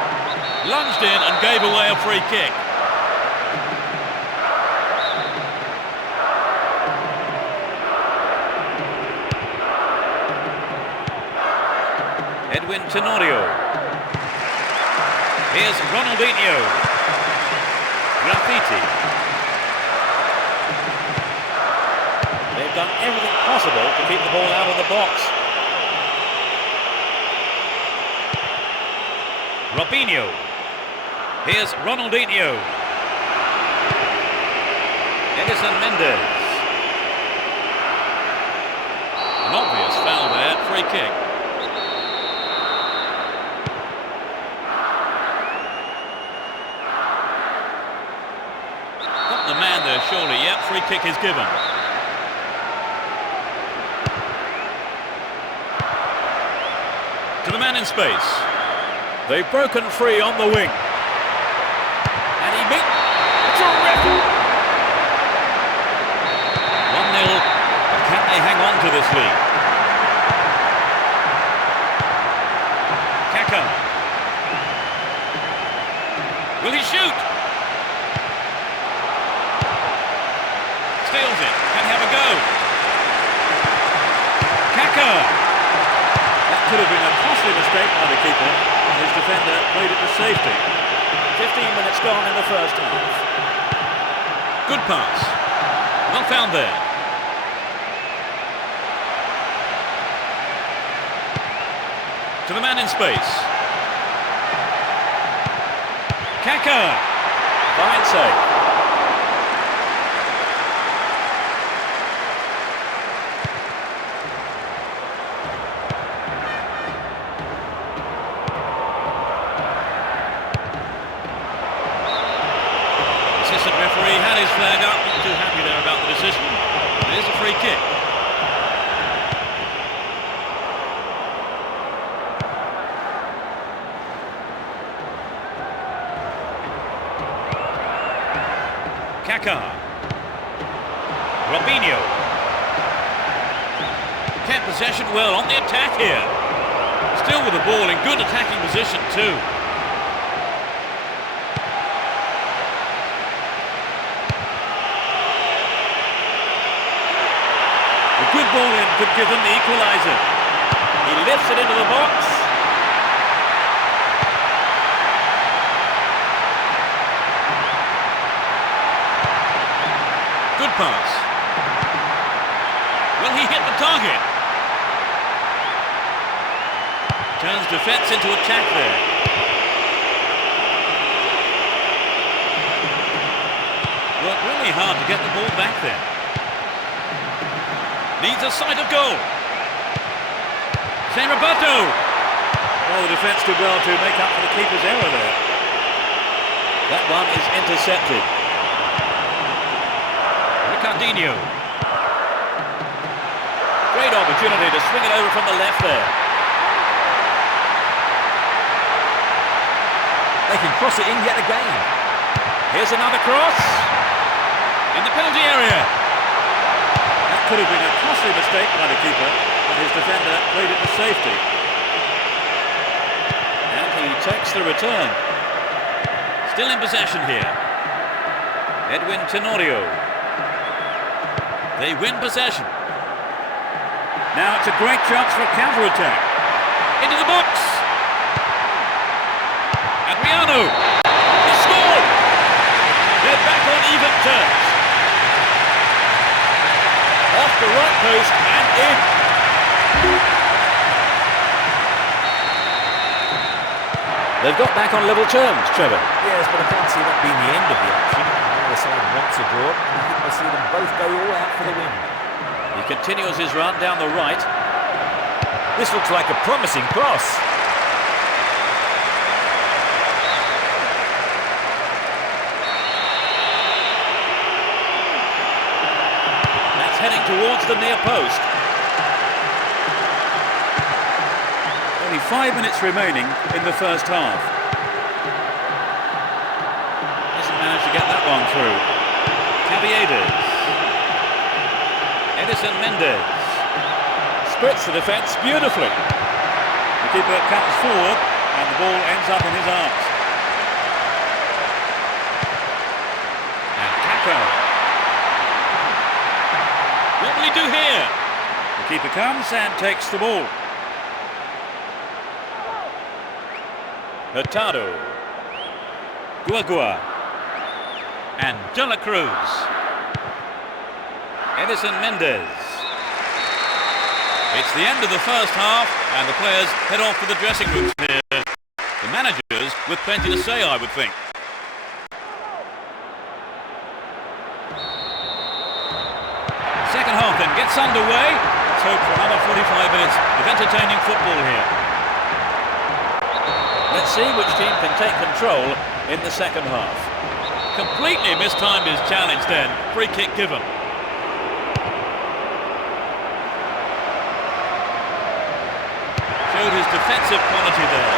Lunged in and gave away a free kick. Edwin Tenorio. Here's Ronaldinho. Graffiti. done everything possible to keep the ball out of the box. Robinho. Here's Ronaldinho. Edison Mendes. An obvious foul there, free kick. Not the man there, surely. Yep, free kick is given. To the man in space. They've broken free on the wing. And he beat... Terrific! 1-0. Can they hang on to this lead? Kaka. Will he shoot? Steals it. Can he have a go? Kaka. That could have been a costly mistake by the keeper. His defender played it to safety. 15 minutes gone in the first half. Good pass. Well found there. To the man in space. Kaka. Fine save. Assistant referee had his flag up, not too happy there about the decision. It is a free kick. Kaka. Robinho. Kept possession well on the attack here. Still with the ball in good attacking position too. A good ball in could give them the equaliser. He lifts it into the box. Good pass. Will he hit the target? Turns defence into attack there. Worked really hard to get the ball back there. Needs a sight of goal. Zé Roberto. Well, the defence did well to make up for the keeper's error there. That one is intercepted. Ricardinho. Great opportunity to swing it over from the left there. They can cross it in yet again. Here's another cross. In the penalty area. That could have been a costly mistake by the keeper, but his defender played it to safety. And he takes the return. Still in possession here. Edwin Tenorio. They win possession. Now it's a great chance for a counter-attack. Into the box. Adriano. He scored. They're back on even terms. Off the right post and in. They've got back on level terms, Trevor. Yes, but I can't see that being the end of the action. Neither side wants a draw, and I think we'll see them both go all out for the win. He continues his run down the right. This looks like a promising cross. That's heading towards the near post. Only 5 minutes remaining in the first half. Hasn't managed to get that one through. Caviedes. Edison Mendes. Splits the defence beautifully. The keeper comes forward and the ball ends up in his arms. And Kaka. What will he do here? The keeper comes and takes the ball. Hurtado. Guagua. And De La Cruz. Edison Mendes. It's the end of the first half, and the players head off to the dressing rooms here. The managers with plenty to say, I would think. Second half then gets underway. Let's hope for another 45 minutes of entertaining football here. Let's see which team can take control in the second half. Completely mistimed his challenge then. Free kick given. Showed his defensive quality there.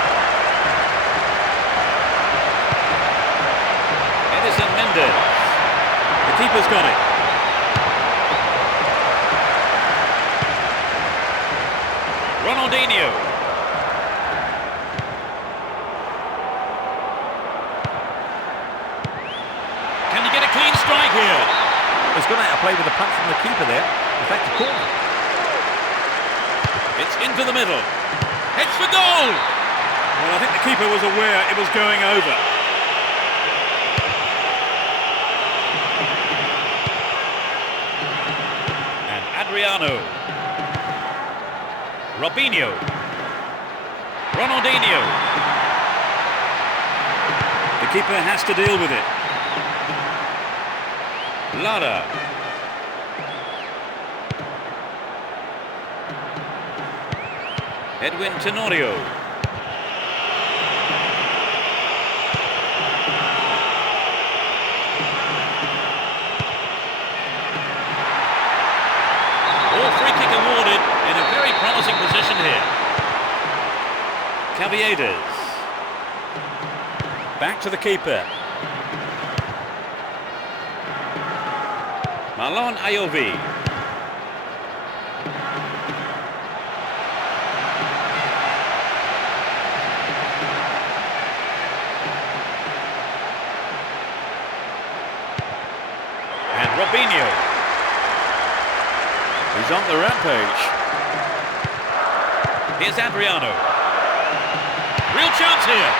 Edison Mendes. The keeper's got it. Ronaldinho. Can he get a clean strike here? He's gone out of play with a punch from the keeper there. In fact, a corner. It's into the middle. Heads for goal! Well, I think the keeper was aware it was going over. And Adriano. Robinho. Ronaldinho. The keeper has to deal with it. Lara. Edwin Tenorio. Free kick awarded in a very promising position here. Caviedes. Back to the keeper. Marlon Ayovi. And Robinho. He's on the rampage. Here's Adriano. Real chance here.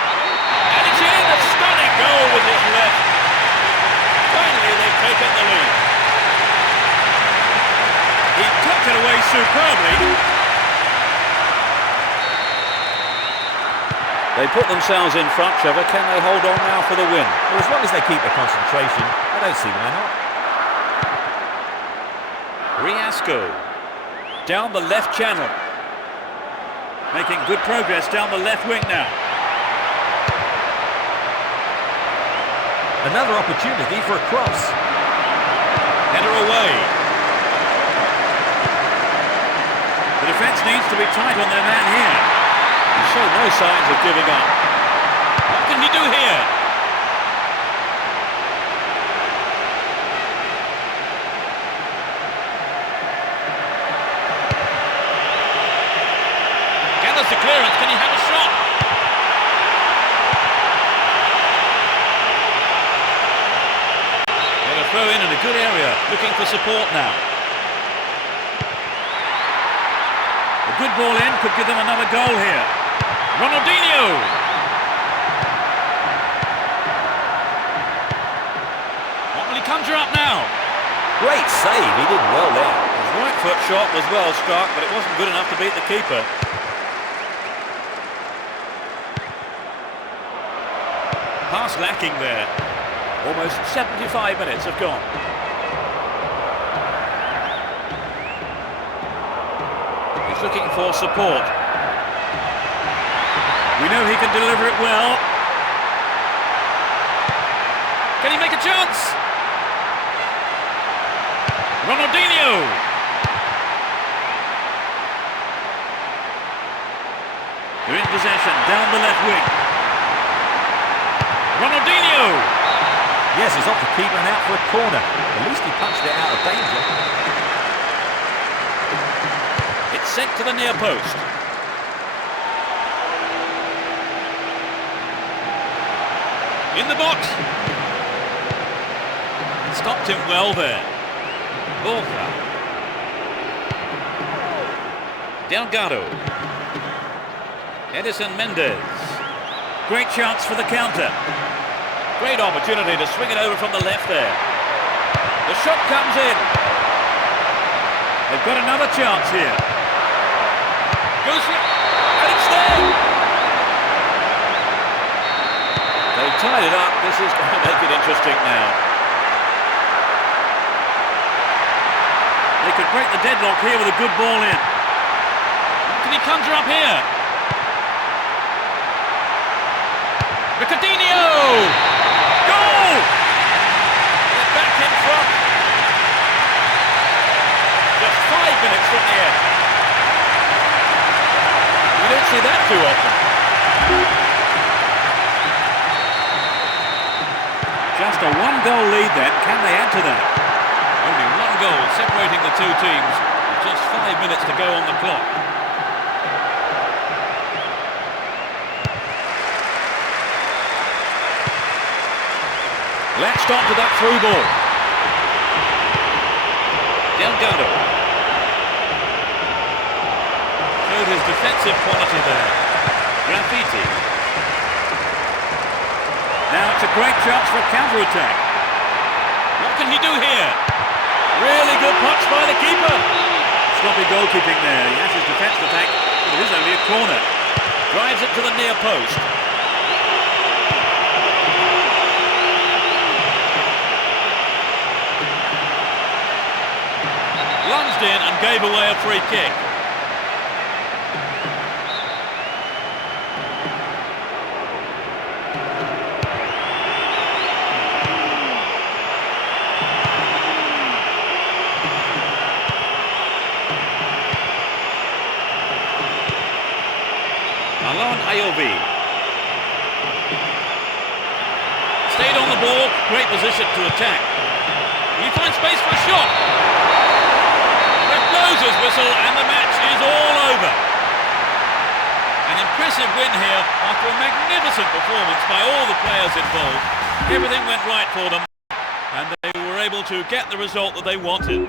And it's in. A stunning goal with his left. Finally, they've taken the lead. He tucked it away superbly. They put themselves in front, Trevor. Can they hold on now for the win? Well, as long as they keep their concentration, I don't see why not. Riasco. Down the left channel. Making good progress down the left wing now. Another opportunity for a cross. Header away. The defence needs to be tight on their man here. He showed no signs of giving up. What can he do here? Gathers the clearance. Can he have a shot? They'll throw in a good area. Looking for support now. A good ball in could give them another goal here. Ronaldinho! What will he conjure up now? Great save, he did well there. His right foot shot was well struck, but it wasn't good enough to beat the keeper. Pass lacking there. Almost 75 minutes have gone. He's looking for support. We know he can deliver it well. Can he make a chance? Ronaldinho! They're in possession, down the left wing. Ronaldinho! Yes, he's off the keeper and out for a corner. At least he punched it out of danger. It's sent to the near post. In the box. Stopped him well there. Borja. Delgado. Edison Mendes. Great chance for the counter. Great opportunity to swing it over from the left there. The shot comes in. They've got another chance here. Goes for it. And it's there. They've tied it up. This is going to make it interesting now. They could break the deadlock here with a good ball in. Can he conjure up here? Ricardinho! Goal! They're back in front. Just 5 minutes from the end. You don't see that too often. Just a one-goal lead then. Can they add to that? Only one goal separating the two teams. Just 5 minutes to go on the clock. Latched on to that through ball. Delgado. Showed his defensive quality there. Graffiti. Now it's a great chance for a counter-attack. What can he do here? Really good punch by the keeper. Sloppy goalkeeping there. He has his defence to thank, but it is only a corner. Drives it to the near post. Lunged in and gave away a free kick. Ayovi. Stayed on the ball, great position to attack. He finds space for a shot. Ref blows his whistle and the match is all over. An impressive win here after a magnificent performance by all the players involved. Everything went right for them and they were able to get the result that they wanted.